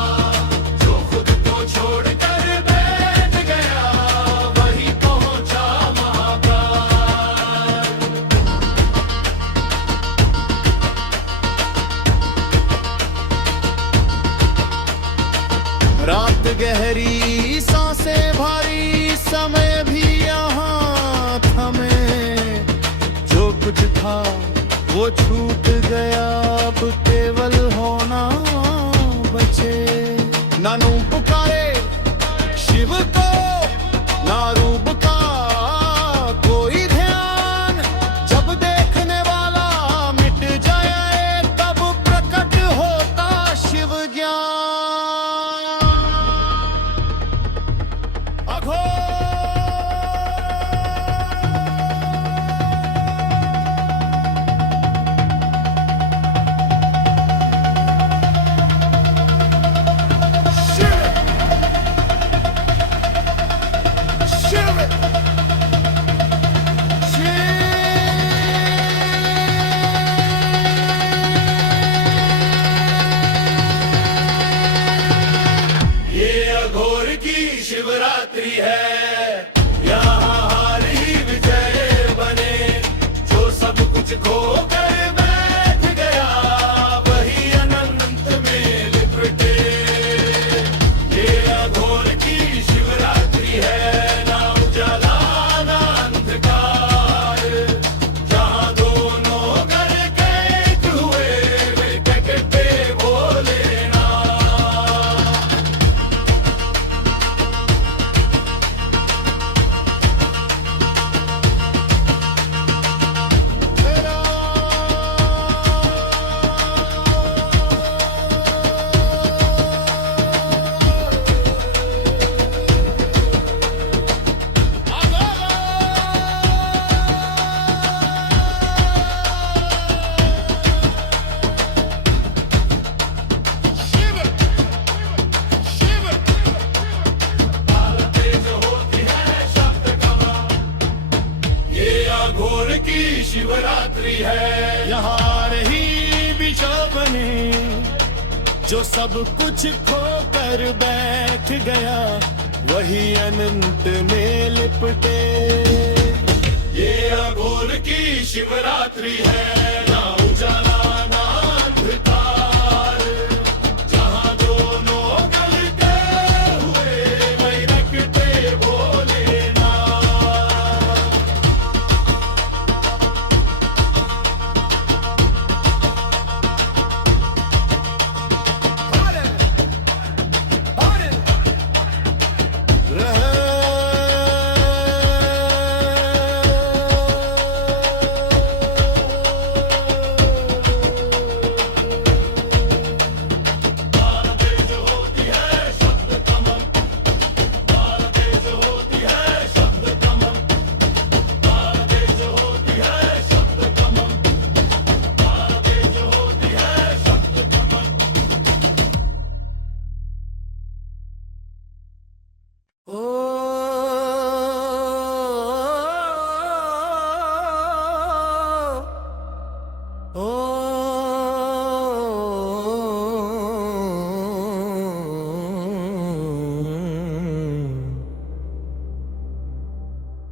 जो खुद को छोड़कर बैठ गया वही पहुंचा महाकाल। रात गहरी सांसें भारी, समय भी यहाँ थमे। जो कुछ था वो छूट गया, अब केवल होना बचे। ना नूं पुकारे शिव को, ना रूप का कोई ध्यान। जब देखने वाला मिट जाए तब प्रकट होता शिव ज्ञान। अघोर शिवरात्रि है, यहाँ हार ही विजय बने। जो सब कुछ खो कर बैठ गया वही अनंत में लिपटे। ये अघोर की शिवरात्रि है, ना उजाला ना अंधकार। जहाँ दोनों घर कैद हुए वे कहते भोलेनाथ। शिवरात्रि है। यहाँ रही बिछोबने जो सब कुछ खोकर बैठ गया, वही अनंत में लिपटे। ये अघोर की शिवरात्रि है, ना उजाला ना अंधकार, जहाँ दोनों गलते हुए वही रखते भोलेनाथ।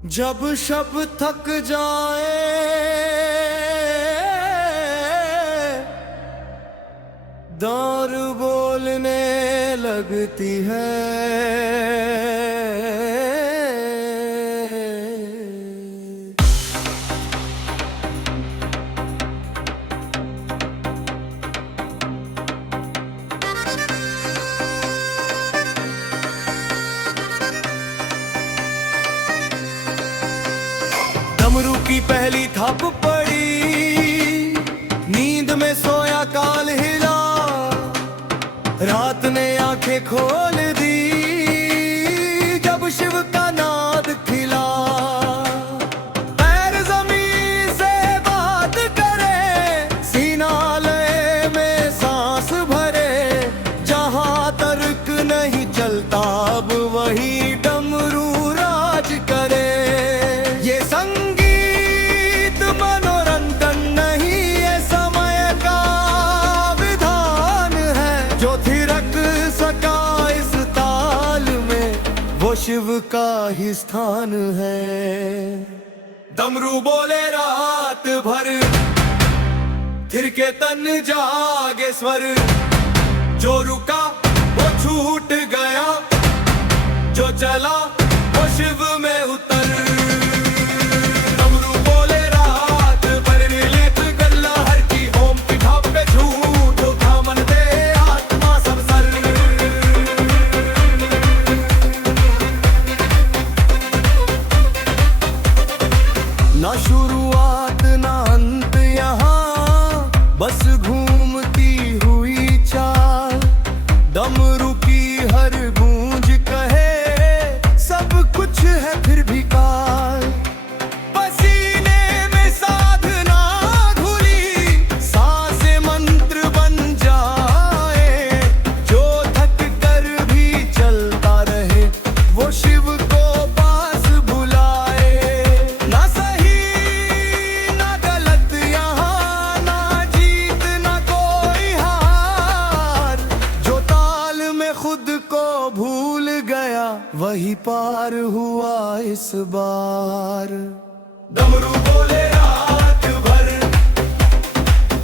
जब शब थक जाए दौर बोलने लगती है। डमरू की पहली थप पड़ी, नींद में सोया काल हिला, रात ने आंखें खोल दी जब शिव का नाद खिला। पैर जमीन से बात करे, सीना लय में सांस भरे, जहां तर्क नहीं चलता अब वही डमरू राज करे। ये संगीत मनोरंजन नहीं, ये समय का विधान है, जो थिरक सका इस ताल में वो शिव का ही स्थान है। डमरू बोले रात भर, थिरके तन जागे स्वर, जो रुका वो छूट गया, जो चला वो शिव में उतर। डमरू बोले रात भर, लेप गल्ला हर की, ओम की ढाप पे झूठ उठा मन दे आत्मा सब सर। ना शुरुआत ना अंत यहाँ, बस घूमती हुई चाल। डमरू की हर गूंज कहे सब कुछ है फिर भी काल। पसीने में साधना घुली, सांसें मंत्र बन जाए, जो थक कर भी चलता रहे वो शिव को पास बुलाए। ना सही ना गलत यहाँ, ना जीत ना कोई हार, जो ताल में खुद को भूल गया वही पार हुआ इस बार। डमरू बोले रात भर,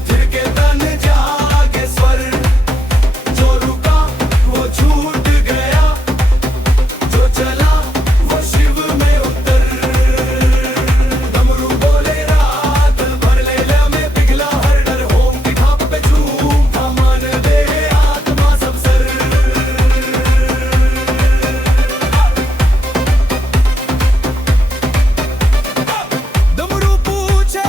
थिरके तन जागे स्वर, जो रुका वो छूट गया, जो चला वो शिव में उतर। डमरू बोले रात भर, लैला में पिघला हर डर, होम की ढाप पे झूम था मन दे आत्मा सब सर। डमरू पूछे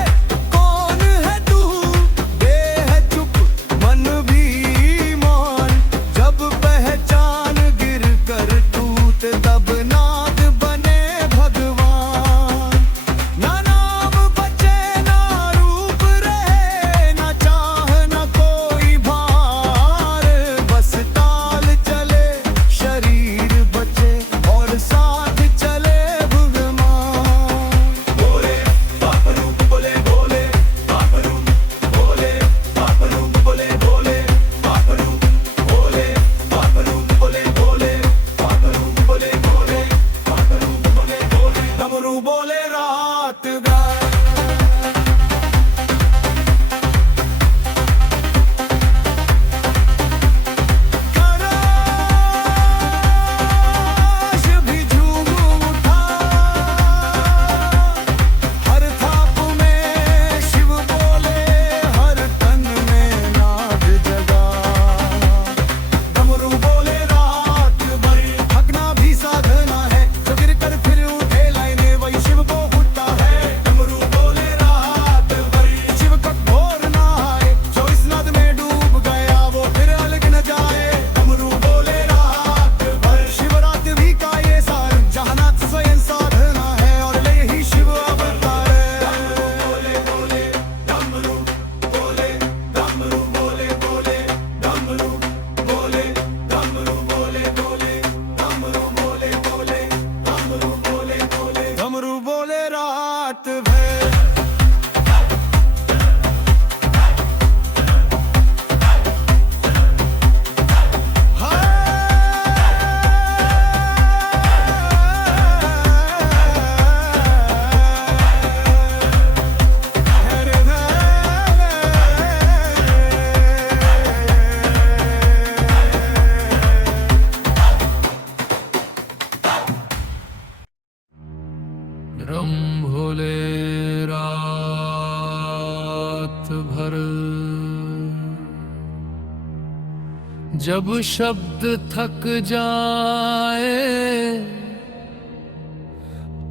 जब शब्द थक जाए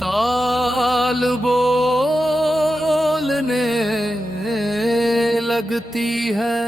ताल बोलने लगती है।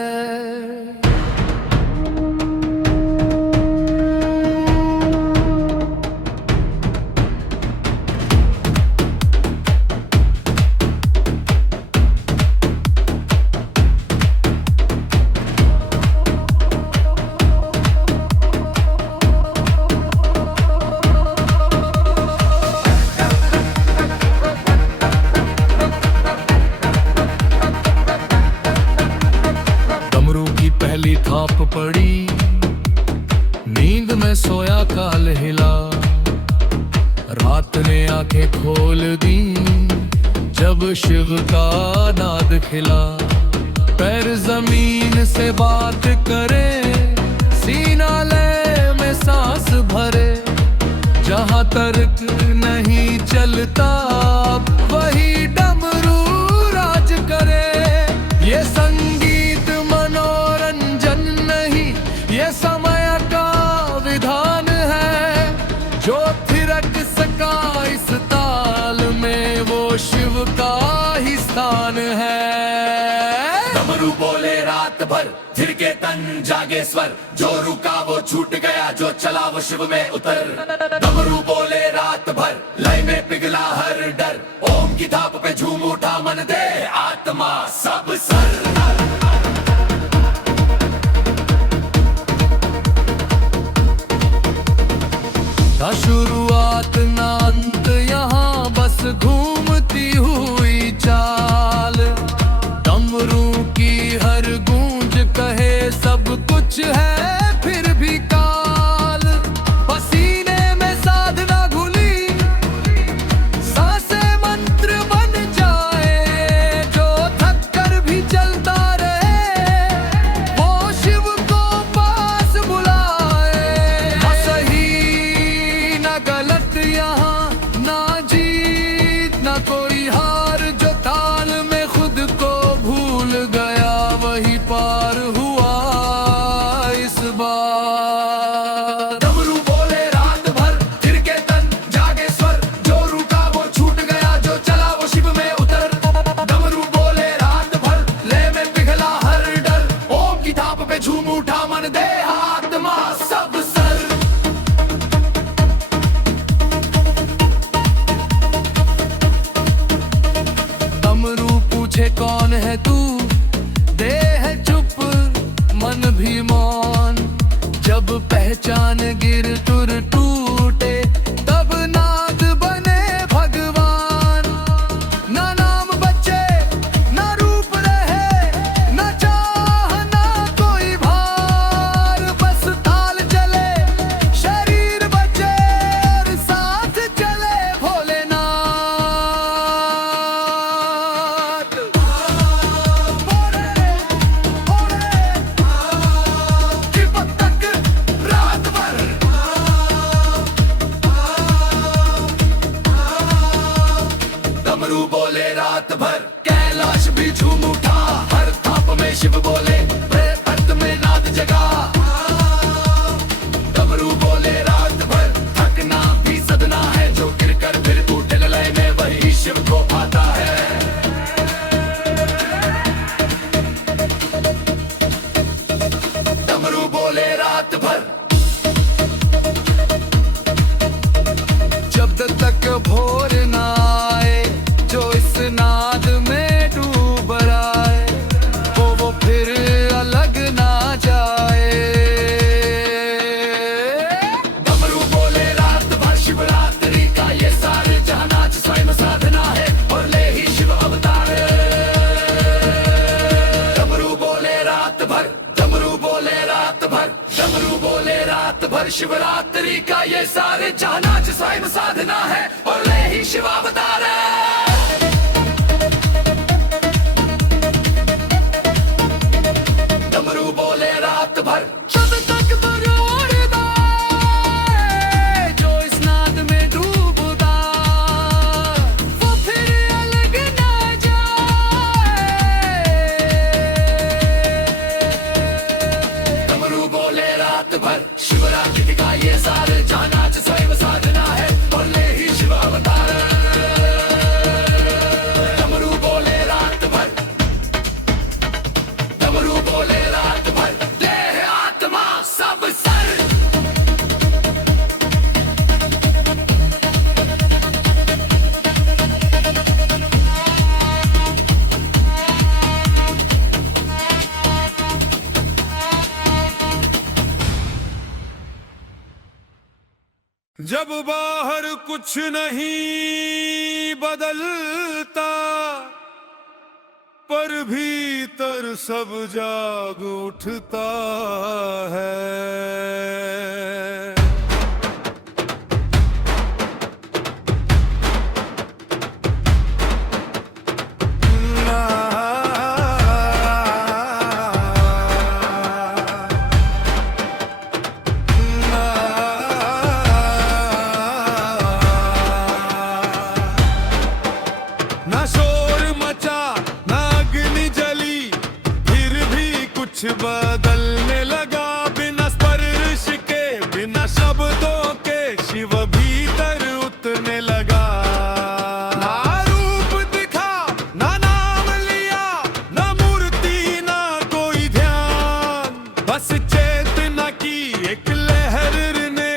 पहली थाप पड़ी, नींद में सोया काल हिला, रात ने आंखें खोल दी जब शिव का नाद खिला। पैर जमीन से बात करे, सीना लय में सांस भरे, जहां तर्क नहीं चलता वही डमरू राज करे। ये संगीत मनोरंजन नहीं, ये समय का विधान है, जो थिरक सका इस ताल में वो शिव का ही स्थान है। डमरू बोले रात भर, थिरके तन जागे स्वर, जो रुका वो छूट गया, जो चला वो शिव में उतर। डमरू बोले रात भर, लय में पिघला हर डर, ओम की थाप पे झूम उठा मन दे आत्मा सब सर। ना शुरुआत ना अंत यहाँ, बस घूमती हुई चाल। डमरू की हर गूंज कहे सब कुछ है फिर भी काल। पसीने में साधना घुली, सांसें मंत्र बन जाए, जो थक कर भी चलता रहे वो शिव को पास बुलाए। ना सही ना गलत यहाँ, ना जीत ना कोई हार, जो ताल में खुद को भूल गया वही पार हुआ इस बार। डमरू बोले रात भर, थिरके तन जागे स्वर, जो रुका वो छूट गया, जो चला वो शिव में उतर। डमरू बोले रात भर, लय में पिघला हर डर, ओम की थाप पे झूम उठा मन दे आत्मा सब सर। डमरू पूछे कौन है तू, दे है चुप मन भी मौन, जब पहचान गिर तुर टूटे तब नाद बने भगवान। ना नाम बचे ना रूप रहे, ना चाह ना कोई भार, बस ताल चले शरीर बचे और साथ चले भोलेनाथ। तिब्बत तक रात भर, डमरू बोले रात भर, कैलाश भी झूम उठा, हर थाप में शिव बोले, प्रेत अर्थ में नाद जगा। डमरू बोले रात भर, थकना भी सदना है, जो गिर कर फिर उठे लय में वही शिव को पाता है। डमरू बोले रात भर, जब तक भोर ना आए, जो इस नाद में डूब आए, वो फिर अलग ना जाए। डमरू बोले रात भर, शिवरात्रि का ये सारे जहानाच स्वयं साधना है, और ले ही शिव अवतार। डमरू बोले रात भर, डमरू बोले रात भर, डमरू बोले रात भर, शिवरात्रि का ये सारे जहानाच स्वयं साधना है, और ले ही शिव अवतार। डमरू बोले रात भर, जब तक बरोड़दा है, जो इस नाद में डूबदा, वो फिर अलग ना जाए। डमरू बोले रात भर शिवरात्रि का ये सार जहाँ नाच स्वयं साधना है बोले ही शिव अवतार डमरू बोले रात भर डमरू बोले रात भर देह आत्मा सब सर जब बाहर कुछ नहीं बदलता पर भीतर सब जाग उठता है। ना शोर मचा ना अग्नि जली फिर भी कुछ बदलने लगा बिना स्पर्श के बिना शब्दों के शिव भीतर उतरने लगा। ना रूप दिखा ना नाम लिया ना मूर्ति ना कोई ध्यान बस चेतना की एक लहर ने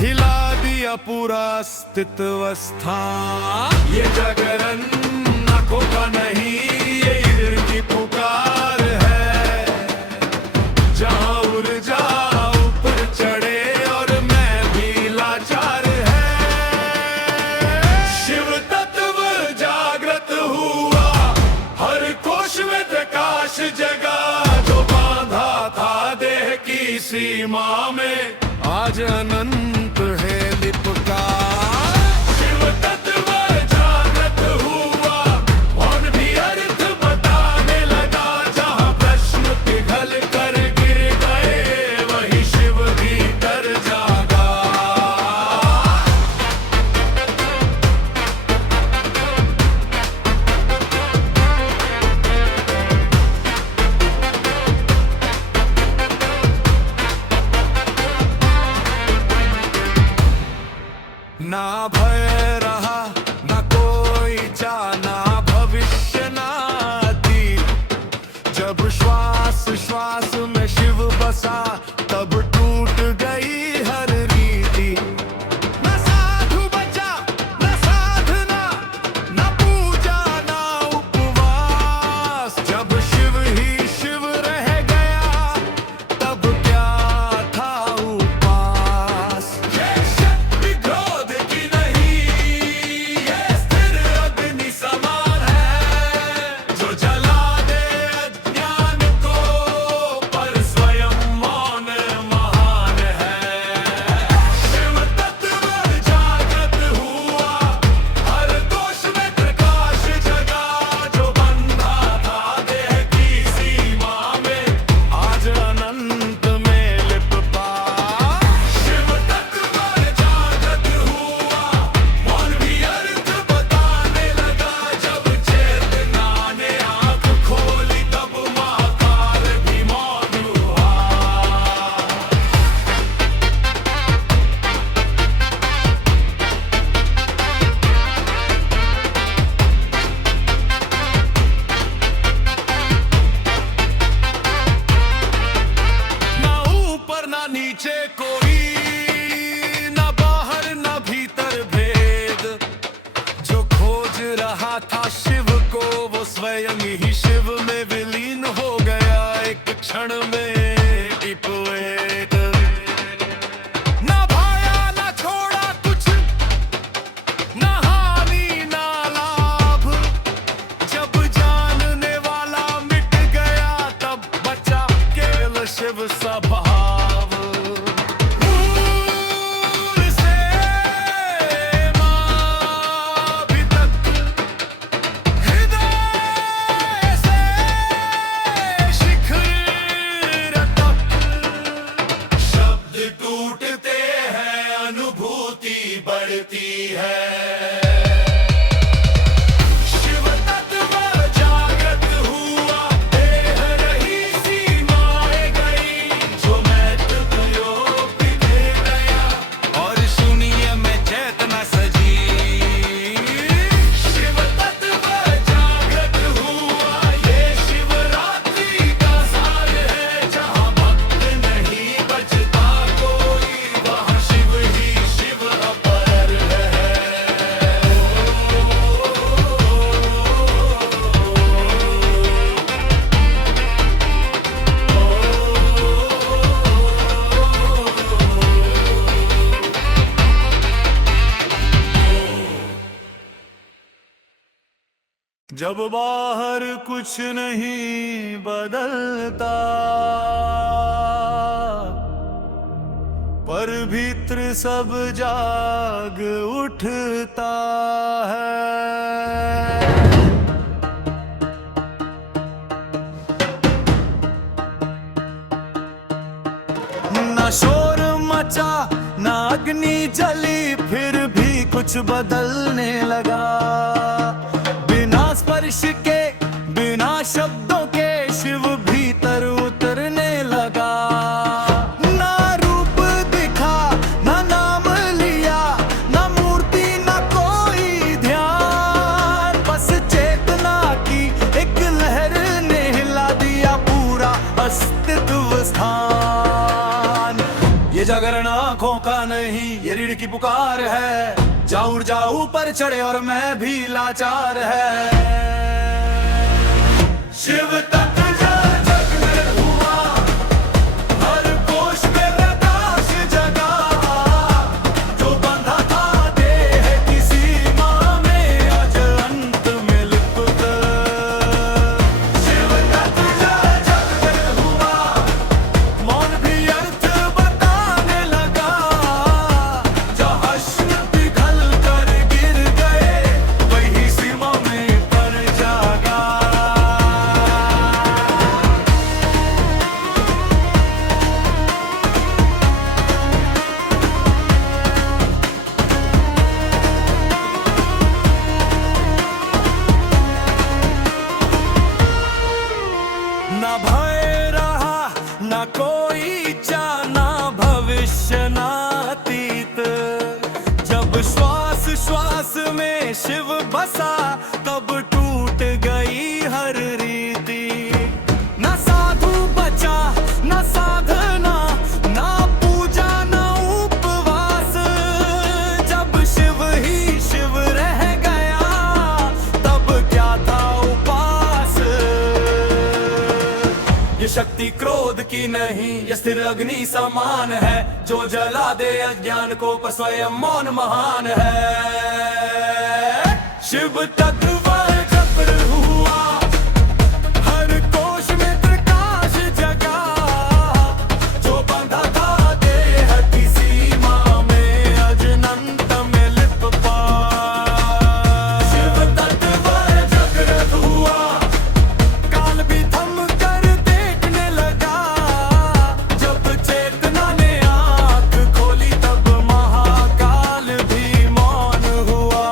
हिला दिया पूरा अस्तित्व स्थान। ये जागरण आंखों का नहीं ये ईश्वर की पुकार है जहां ऊर्जा ऊपर चढ़े और मैं भी लाचार है। शिव तत्व जागृत हुआ हर कोश में प्रकाश जगा जो बांधा था देह की सीमा में आज अनंत है लिपका। शिव तत्व जागृत हुआ मौन भी अर्थ बताने लगा जहाँ प्रश्न पिघल कर गिर गए वही शिव भीतर जागा। ना भय रहा ना कोई जाना भविष्य ना अतीत जब श्वास श्वास में शिव बसा तब टूट गई हर रीति। ना साधु बचा ना साधना ना पूजा ना उपवास जब शिव ही शिव रह गया तब क्या था उपास। ये शक्ति क्रोध की नहीं ये स्थिर अग्नि समान है जो जला दे अज्ञान को पर स्वयं मौन महान है। शिव तत्व जागृत हुआ हर दोष में प्रकाश जगा जो बंधा था देह की सीमा में आज अनंत में लिप पा। शिव तत्व जागृत हुआ मौन भी अर्थ बताने लगा जब चेतना ने आंख खोली तब महाकाल भी मौन हुआ। ना ऊपर ना नीचे कोई ना बाहर ना भीतर भेद जो खोज रहा था शिव को वो स्वयं ही शिव में विलीन हो गया एक क्षण में टिपवेद। ना भाया ना छोड़ा कुछ ना हानि ना लाभ जब जानने वाला मिट गया तब बचा केवल शिव स्वभाव। मूल से माँ तक हृदय से शिखर तक शब्द टूटते हैं अनुभूति बढ़ती है। शिव तत्व जागृत हुआ देह रही सीमाएं गई जो मैं तुझ जब बाहर कुछ नहीं बदलता, पर भीतर सब जाग उठता है। ना शोर मचा ना अग्नि जली, फिर भी कुछ बदलने लगा। बिना स्पर्श के बिना शब्दों के शिव भीतर उतरने लगा। ना रूप दिखा ना नाम लिया, ना मूर्ति ना कोई ध्यान, बस चेतना की एक लहर ने हिला दिया पूरा अस्तित्व स्थान। ये जागरण आंखों का नहीं, ये रीढ़ की पुकार है। जाऊं जाऊं पर चढ़े और मैं भी लाचार है। शिव तक जग में हुआ, हर कोश में प्रकाश जगा। जो बंधा था देह की सीमा में, आज अंत में लिपट। शिव तक जग में हुआ, मौन भी अर्थ बताने लगा। जहाँ पिघल कर गिर गए, वही सीमा में पर जागा। ना भय रहा ना कोई इच्छा, ना भविष्य ना अतीत। जब श्वास श्वास में शिव बसा, तब टूट गई हर रीति। ना साधु बचा ना साधना, ना पूजा ना उपवास। जब शिव ही शिव रह गया, तब क्या था उपास। ये शक्ति क्रोध की नहीं, ये स्थिर अग्नि समान है। जो जला दे अज्ञान को, पर स्वयं मौन महान है। शिव तक वह चक्र हुआ, हर कोश में प्रकाश जगा। जो बंधा था देह की सीमा में, अजनंत में लिप पा। शिव तक वह जागृत हुआ, काल भी थम कर देखने लगा। जब चेतना ने आंख खोली, तब महाकाल भी मौन हुआ।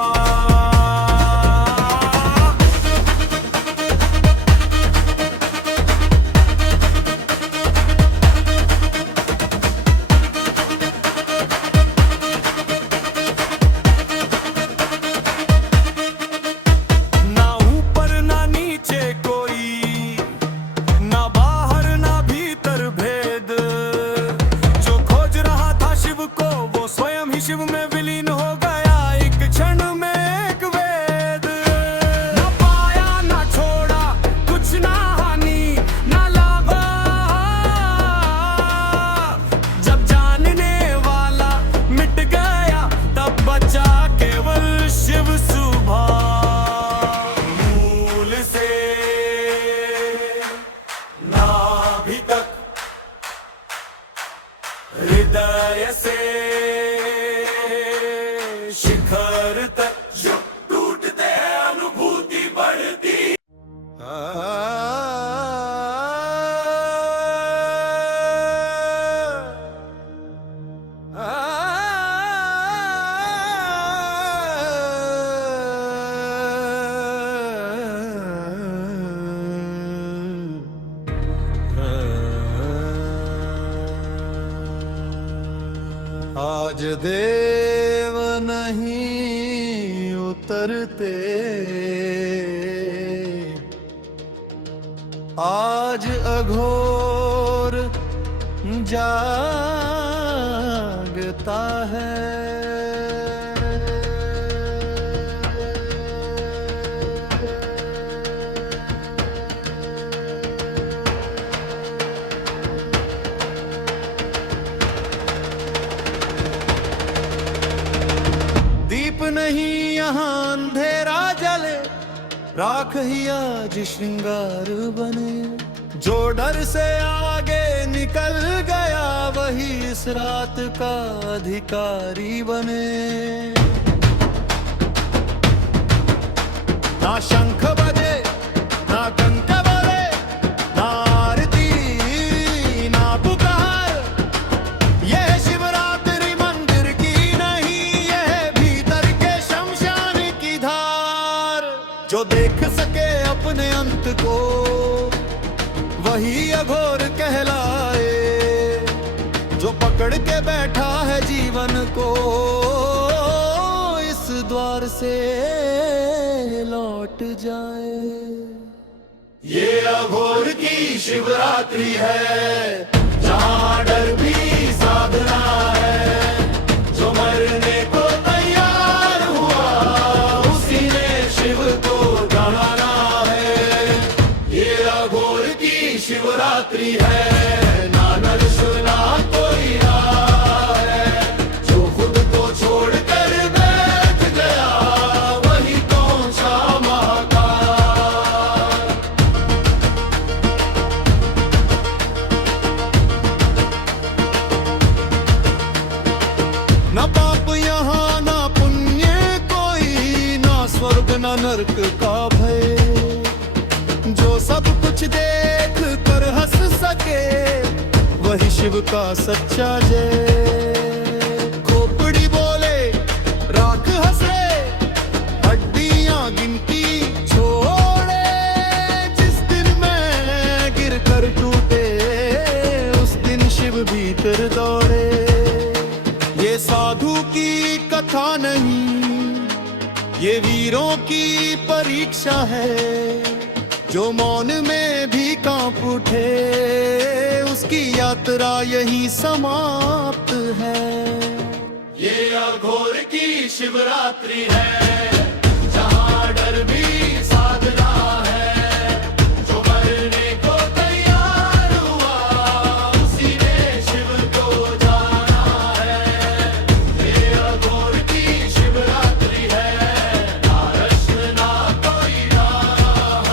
ना ऊपर ना नीचे कोई, ना बाहर ना भीतर भेद। जो खोज रहा था शिव को, वो स्वयं ही शिव में विलीन हो गया। एक क्षण में एक वेद। ना पाया ना छोड़ा कुछ, ना हानि ना लाभ। जब जानने वाला मिट गया, तब बचा केवल शिव सुभान। मूल से नाभि तक, हृदय से शिखर तक, जो टूटते हैं अनुभूति बढ़ती। आज देव नहीं उतरते, आज अघोर जागता है। दीप नहीं यहाँ अंधेरा जले, राख ही आज श्रृंगार बने। जो डर से आगे निकल गया वही इस रात का अधिकारी बने। ना शंख बजे ना कंक बजे, ना आरती ना पुकार, यह शिवरात्रि मंदिर की नहीं, यह भीतर के शमशान की धार। जो देख सके अपने अंत को वही अघोर कहलाए, जो पकड़ के बैठा है जीवन को इस द्वार से लौट जाए। ये अघोर की शिवरात्रि है, जहाँ डर भी साधना है। जो मरने को तैयार हुआ उसी ने शिव को जाना है। ये अघोर की शिवरात्रि है, ना नरस ना कोई राह है। जो खुद को छोड़कर बैठ गया वही पहुंचा महाकाल। न पाप यहाँ ना पुण्य कोई, ना स्वर्ग ना नरक का भय। जो सब कुछ देख कर हंस सके वही शिव का सच्चा जय। खोपड़ी बोले राख हंसे, हड्डियां गिनती छोड़े। जिस दिन मैं गिर कर टूटे उस दिन शिव भीतर दौड़े। ये साधु की कथा नहीं, ये वीरों की परीक्षा है। जो मौन में भी कांप उठे उसकी यात्रा यही समाप्त है। ये अघोर की शिवरात्रि है, जहाँ डर भी साधना है। जो मरने को तैयार हुआ उसी ने शिव को जाना है। ये अघोर की शिवरात्रि है, ना रश ना कोई राह।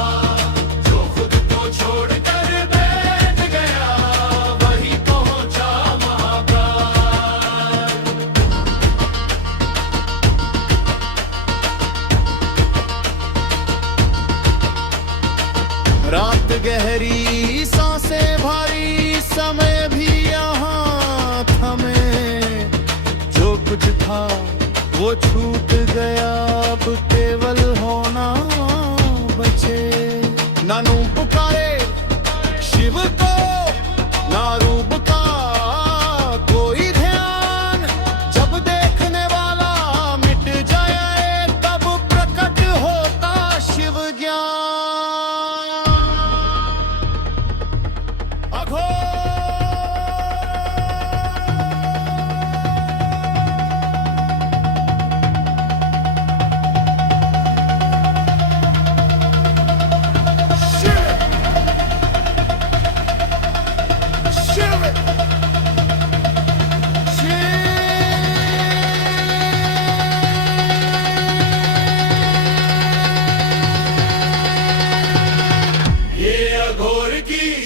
जो खुद को छोड़कर बैठ गया वही पहुंचा महाकाल। रात गहरी सांसें भारी, समय भी यहाँ थमे। जो कुछ था वो छूट गया, अब केवल होना बचे। ना नूं पुकारे शिव को, ना रूप का कोई ध्यान। जब देखने वाला मिट जाए तब प्रकट होता शिव ज्ञान। अघोर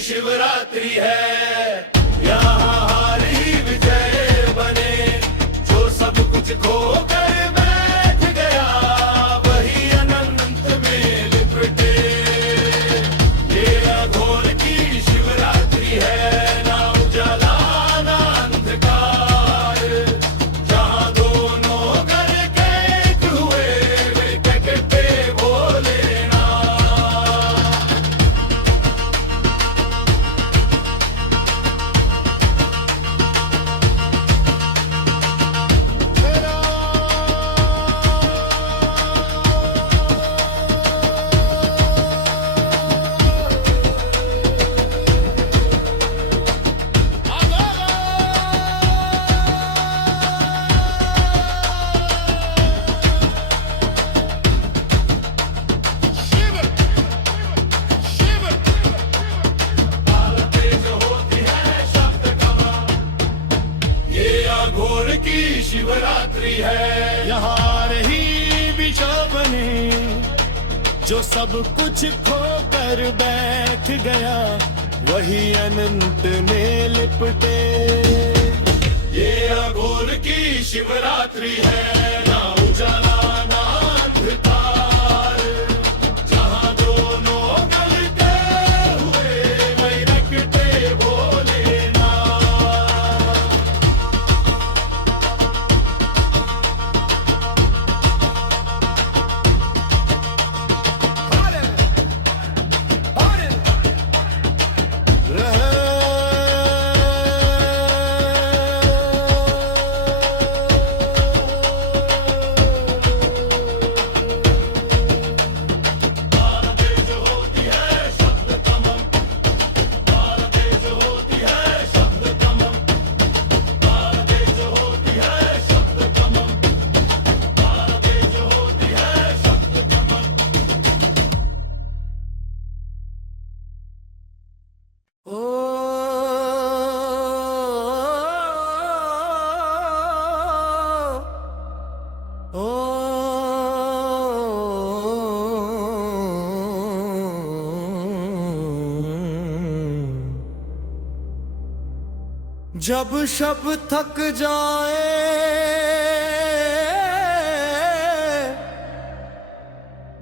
शिवरात्रि है, यहाँ हार ही विजय बने। जो सब कुछ खो कर बैठ गया वही अनंत में लिपटे। ये अघोर की शिवरात्रि है, ना उजाला ना अंधकार। जहाँ दोनों घर कैद हुए वे कहते भोले शिवरात्रि है, यहाँ रही विजय बने। जो सब कुछ खो कर बैठ गया वही अनंत में लिपटे। ये अघोर की शिवरात्रि है, ना उजाला ना अंधकार, जहाँ दोनों गलते हुए वही रखते भोलेनाथ। जब शब थक जाए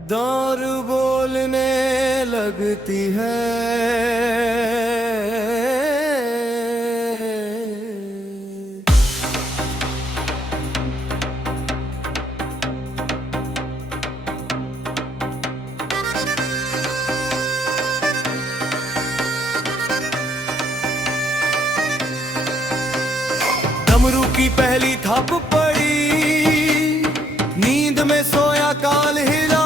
दौर बोलने लगती है। डमरू की पहली थप पड़ी, नींद में सोया काल हिला,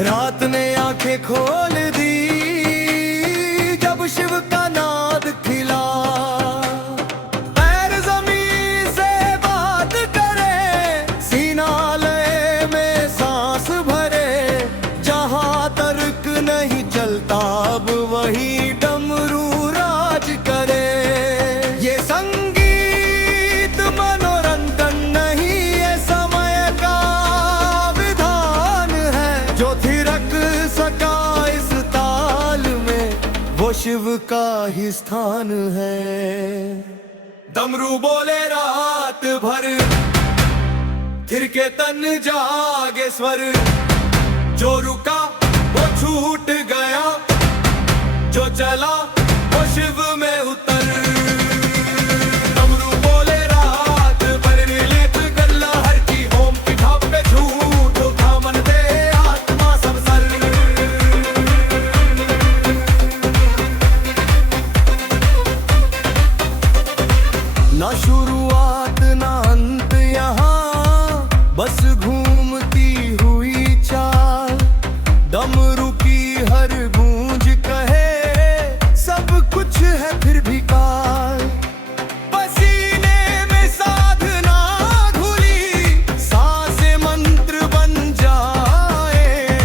रात ने आंखें खोल दी जब शिव का नाद खिला। पैर जमीन से बात करे, सीना लय में सांस भरे, जहां तर्क नहीं चलता अब वही डमरू राज करे। ये संगीत मनोरंजन नहीं, ये समय का विधान है, जो थिरक सका इस ताल में वो शिव का ही स्थान है। डमरू बोले रात भर, थिरके तन जागे स्वर, जो रुका वो छूट गया, जो चला वो शिव में उतर। डमरू बोले रात भर, लेत कर लहर की ओम की ढाप पे झूठ उठा मन दे आत्मा सब सर। ना शुरुआत ना अंत यहाँ, बस घूमती हुई चाल। डमरू की हर गूंज कहे सब कुछ है फिर भी काल। पसीने में साधना घुली, सांसें मंत्र बन जाए,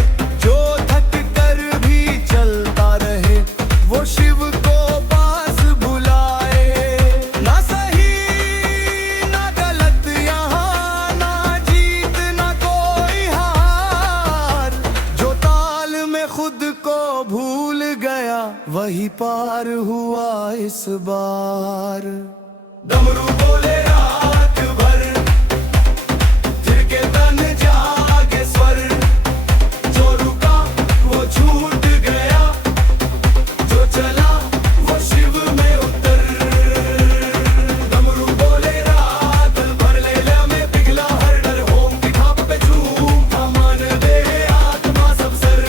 जो थक कर भी चलता रहे वो शिव को पास बुलाए। ना सही ना गलत यहाँ, ना जीत ना कोई हार, जो ताल में खुद को भूल गया वही पार हुआ इस बार। डमरू बोले रात भर, थिरके तन जागे स्वर, जो रुका वो छूट गया, जो चला वो शिव में उतर। डमरू बोले रात भर, लैला में पिघला हर डर, होम की ढाप पे झूम था मान दे आत्मा सब सर।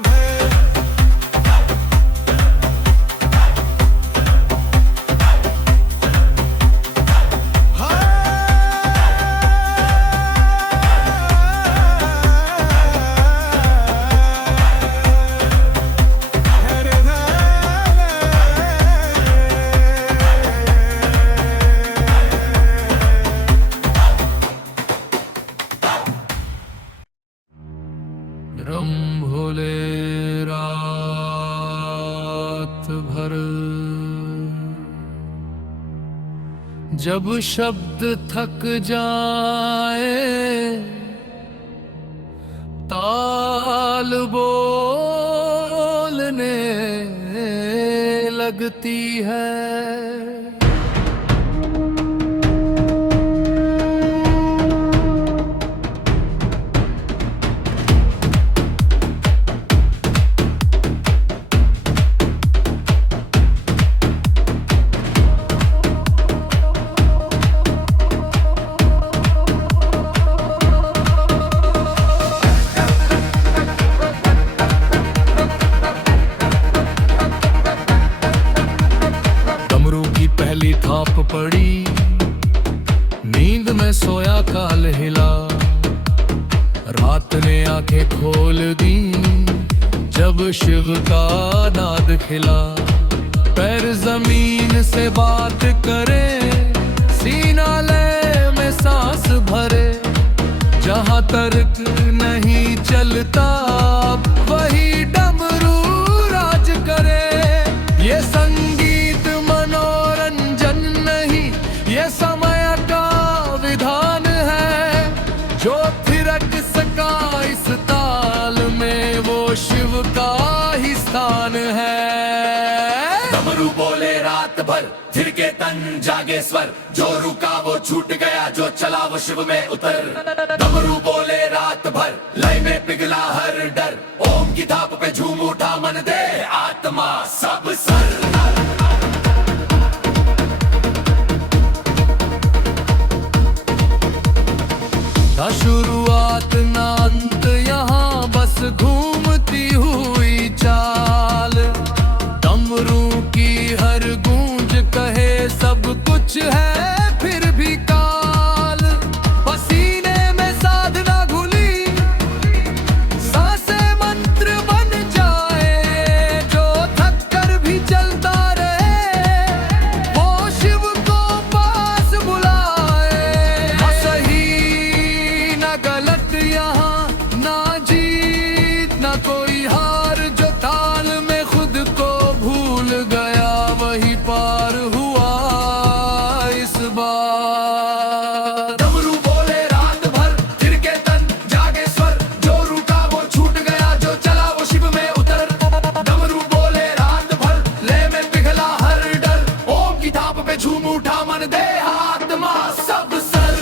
भर रम भोले रात भर जब शब्द थक जाए ताल बोलने लगती है। पहली थाप पड़ी नींद में सोया काल हिला, रात ने आंखें खोल दी जब शिव का नाद खिला। पैर जमीन से बात करे, सीना लय में सांस भरे, जहां तर्क नहीं चलता वही डमरू राज करे। ये संगीत मनोरंजन नहीं, ये समय का विधान है। जो थिरक सका इस ताल में वो शिव का ही स्थान है। डमरू बोले रात भर, थिरके तन जागे स्वर, जो रुका वो छूट गया, जो चला वो शिव में उतर। डमरू बोले रात भर, लय में पिघला हर डर, ओम की थाप पे झूम उठा मन दे आत्मा सब सर। ना शुरुआत ना अंत यहाँ, बस घूमती हुई चाल। डमरू की हर गूंज कहे सब कुछ है फिर भी काल। पसीने में साधना घुली, सांसें मंत्र बन जाए, जो थक कर भी चलता रहे वो शिव को पास बुलाए। ना सही ना गलत यहाँ, ना जीत ना कोई हार, जो ताल में खुद को भूल गया वही पार हुआ इस बार। डमरू बोले रात भर, थिरके तन जागे स्वर, जो रुका वो छूट गया, जो चला वो शिव में उतर। डमरू बोले रात भर, लय में पिघला हर डर, ओम की थाप पे झूम उठा मन दे आत्मा सब सर।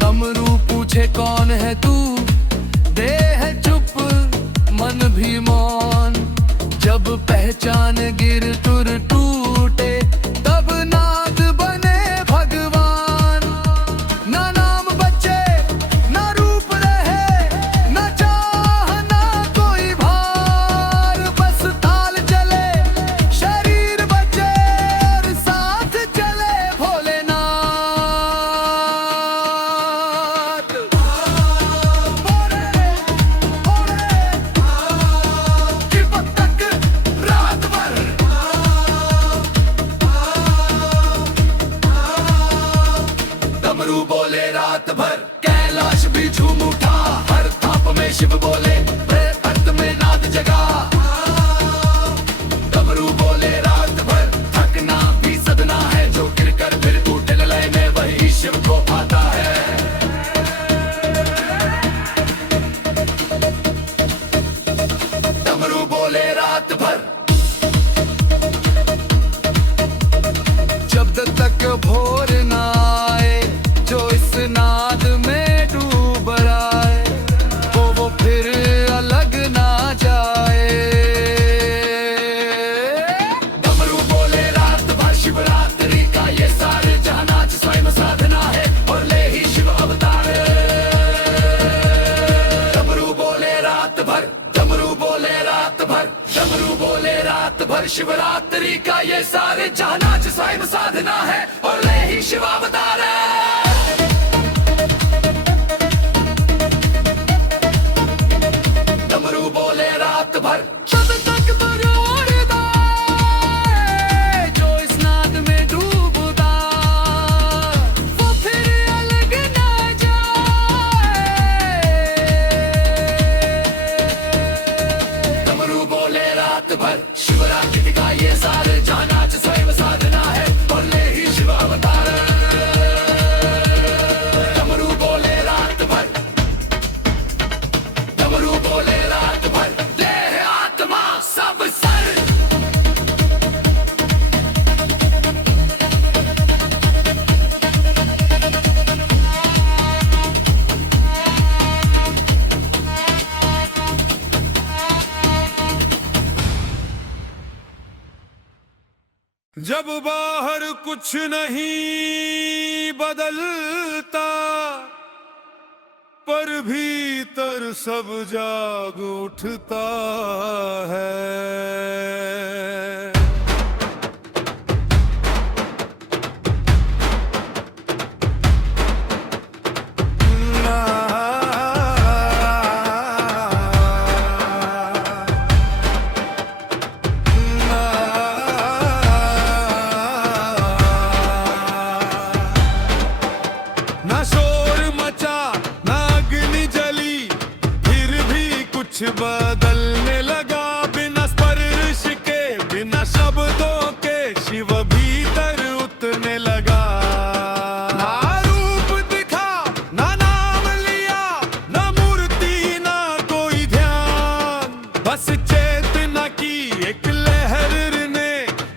डमरू पूछे कौन है तू, दे है चुप मन भी मौन। जब पहचान गिर तुर टूटे, तब नाद बने भगवान। ना नाम बचे ना रूप रहे, ना चाह ना कोई भार, बस ताल चले शरीर बचे और साथ चले भोलेनाथ। किपत तक रात भर, डमरू बोले रात भर, कैलाश भी झूम उठा, हर थाप में शिव बोले, प्रेम अर्थ में नाद जगा। डमरू बोले रात भर, थकना भी सदना है, जो गिर कर फिर टूटे लय में वही शिव को पाता है। डमरू बोले रात भर, जब तक भोर ना आए, जो इस नाद में डूब आए, वो फिर शिवरात्रि का ये सारे जहानाच स्वयं साधना है और ले ही शिवावतार है। डमरू बोले रात भर तब तक बरोड़दा है, जो इस नाद में डूबदा वो फिर अलग ना जाए। डमरू बोले रात भर शिवरात्रि का ये सारे जहानाच स्वयं साधना है और ले ही शिव अवतार। डमरू बोले रात भर, डमरू बोले रात भर, देह आत्मा सब सर। जब बाहर कुछ नहीं बदलता पर भीतर सब जाग उठता है। ना शोर मचा ना अग्नि जली फिर भी कुछ बदलने लगा। बिना स्पर्श के बिना शब्दों के शिव भीतर उतरने लगा। ना रूप दिखा ना नाम लिया ना मूर्ति ना कोई ध्यान, बस चेतना की एक लहर ने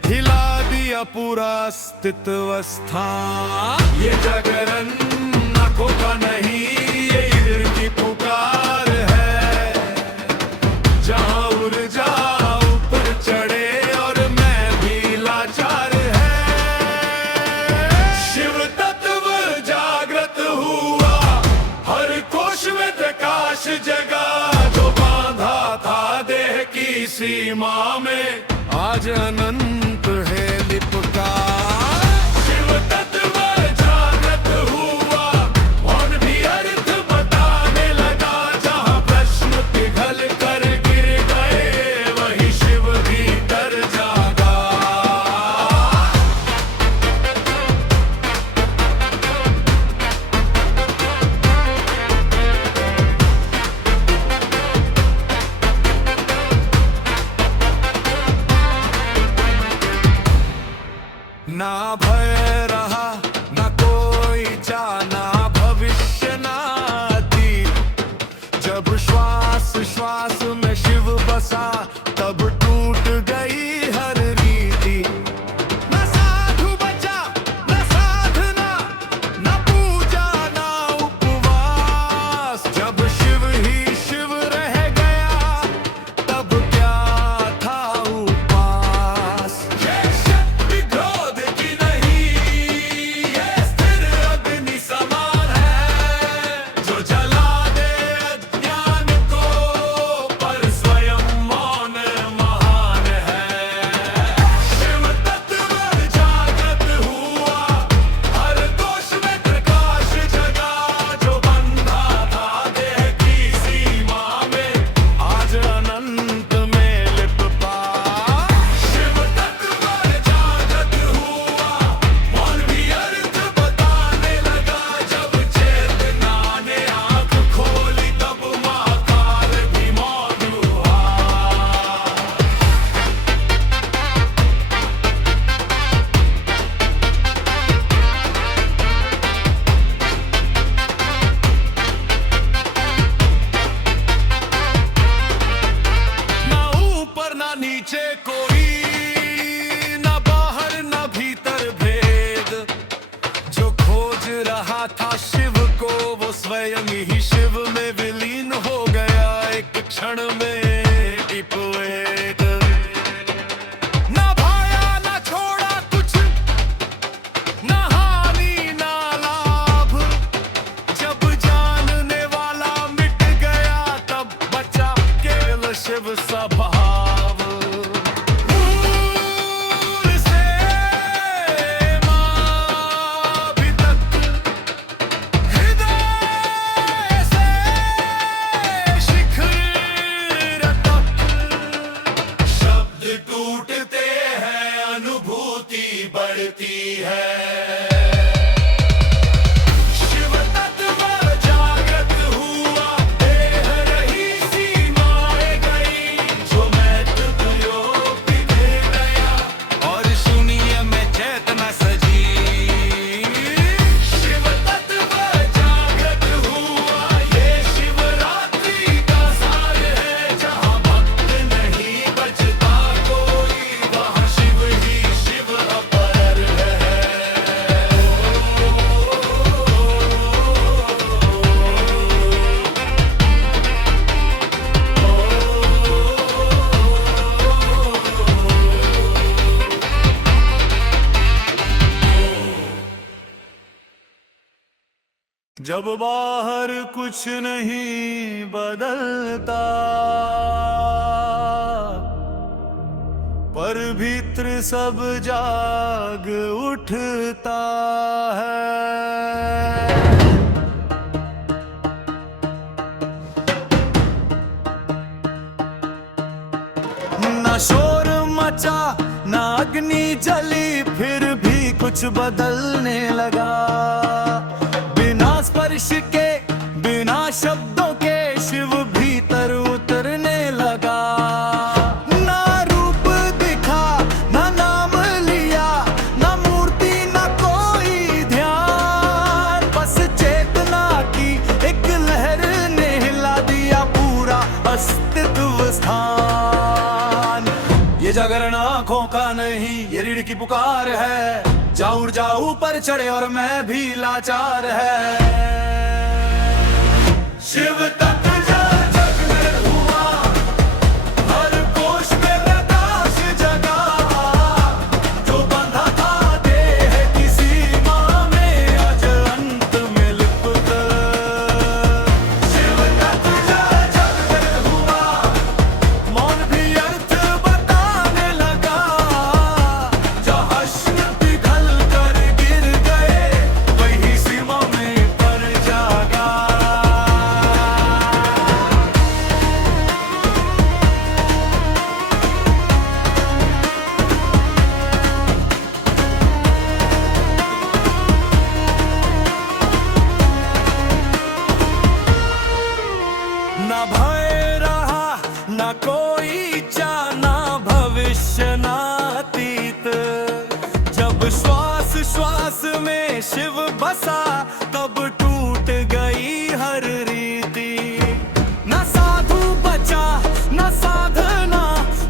हिला दिया पूरा अस्तित्व स्थान। ये जागरण आंखों का नहीं ये ईश्वर की पुकार है, जहां ऊर्जा ऊपर चढ़े और मैं भी लाचार है। शिव तत्व जागृत हुआ हर कोश में प्रकाश जगा, जो बांधा था देह की सीमा में आज अनंत है लिपका। शिव तत्व जागृत हुआ मौन भी अर्थ बताने लगा, जहां प्रश्न पिघल कर गिर गए वही शिव भीतर जागा। जब बाहर कुछ नहीं बदलता, पर भीतर सब जाग उठता है। ना शोर मचा ना अग्नि जली, फिर भी कुछ बदलने लगा। बिना स्पर्श के बिना शब्दों के शिव भीतर उतरने लगा। ना रूप दिखा ना नाम लिया, ना मूर्ति ना कोई ध्यान, बस चेतना की एक लहर ने हिला दिया पूरा अस्तित्व स्थान। ये जागरण आंखों का नहीं, ये रीढ़ की पुकार है। जाऊर जाऊं पर चढ़े और मैं भी लाचार है। शिव तक जल जग में हुआ, हर कोश में प्रकाश जगा। जो बंधा था देह की सीमा में, आज अंत में लिपट। शिव तक जल जग में हुआ, मौन भी अर्थ बताने लगा। जहाँ शिव पिघल कर गिर गए, वही सीमा में पर जागा। ना भय रहा ना कोई इच्छा, ना भविष्य ना अतीत। जब श्वास श्वास में शिव बसा, तब टूट गई हर रीति। ना साधु बचा ना साधना,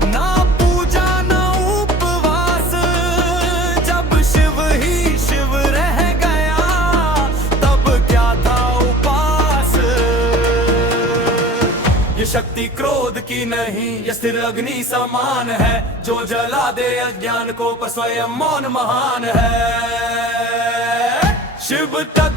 ना पूजा ना उपवास। जब शिव ही शिव रह गया, तब क्या था उपास। ये शक्ति क्रोध की नहीं, ये स्थिर अग्नि समान है। जो जला दे अज्ञान को, पर स्वयं मौन महान है। शिव तक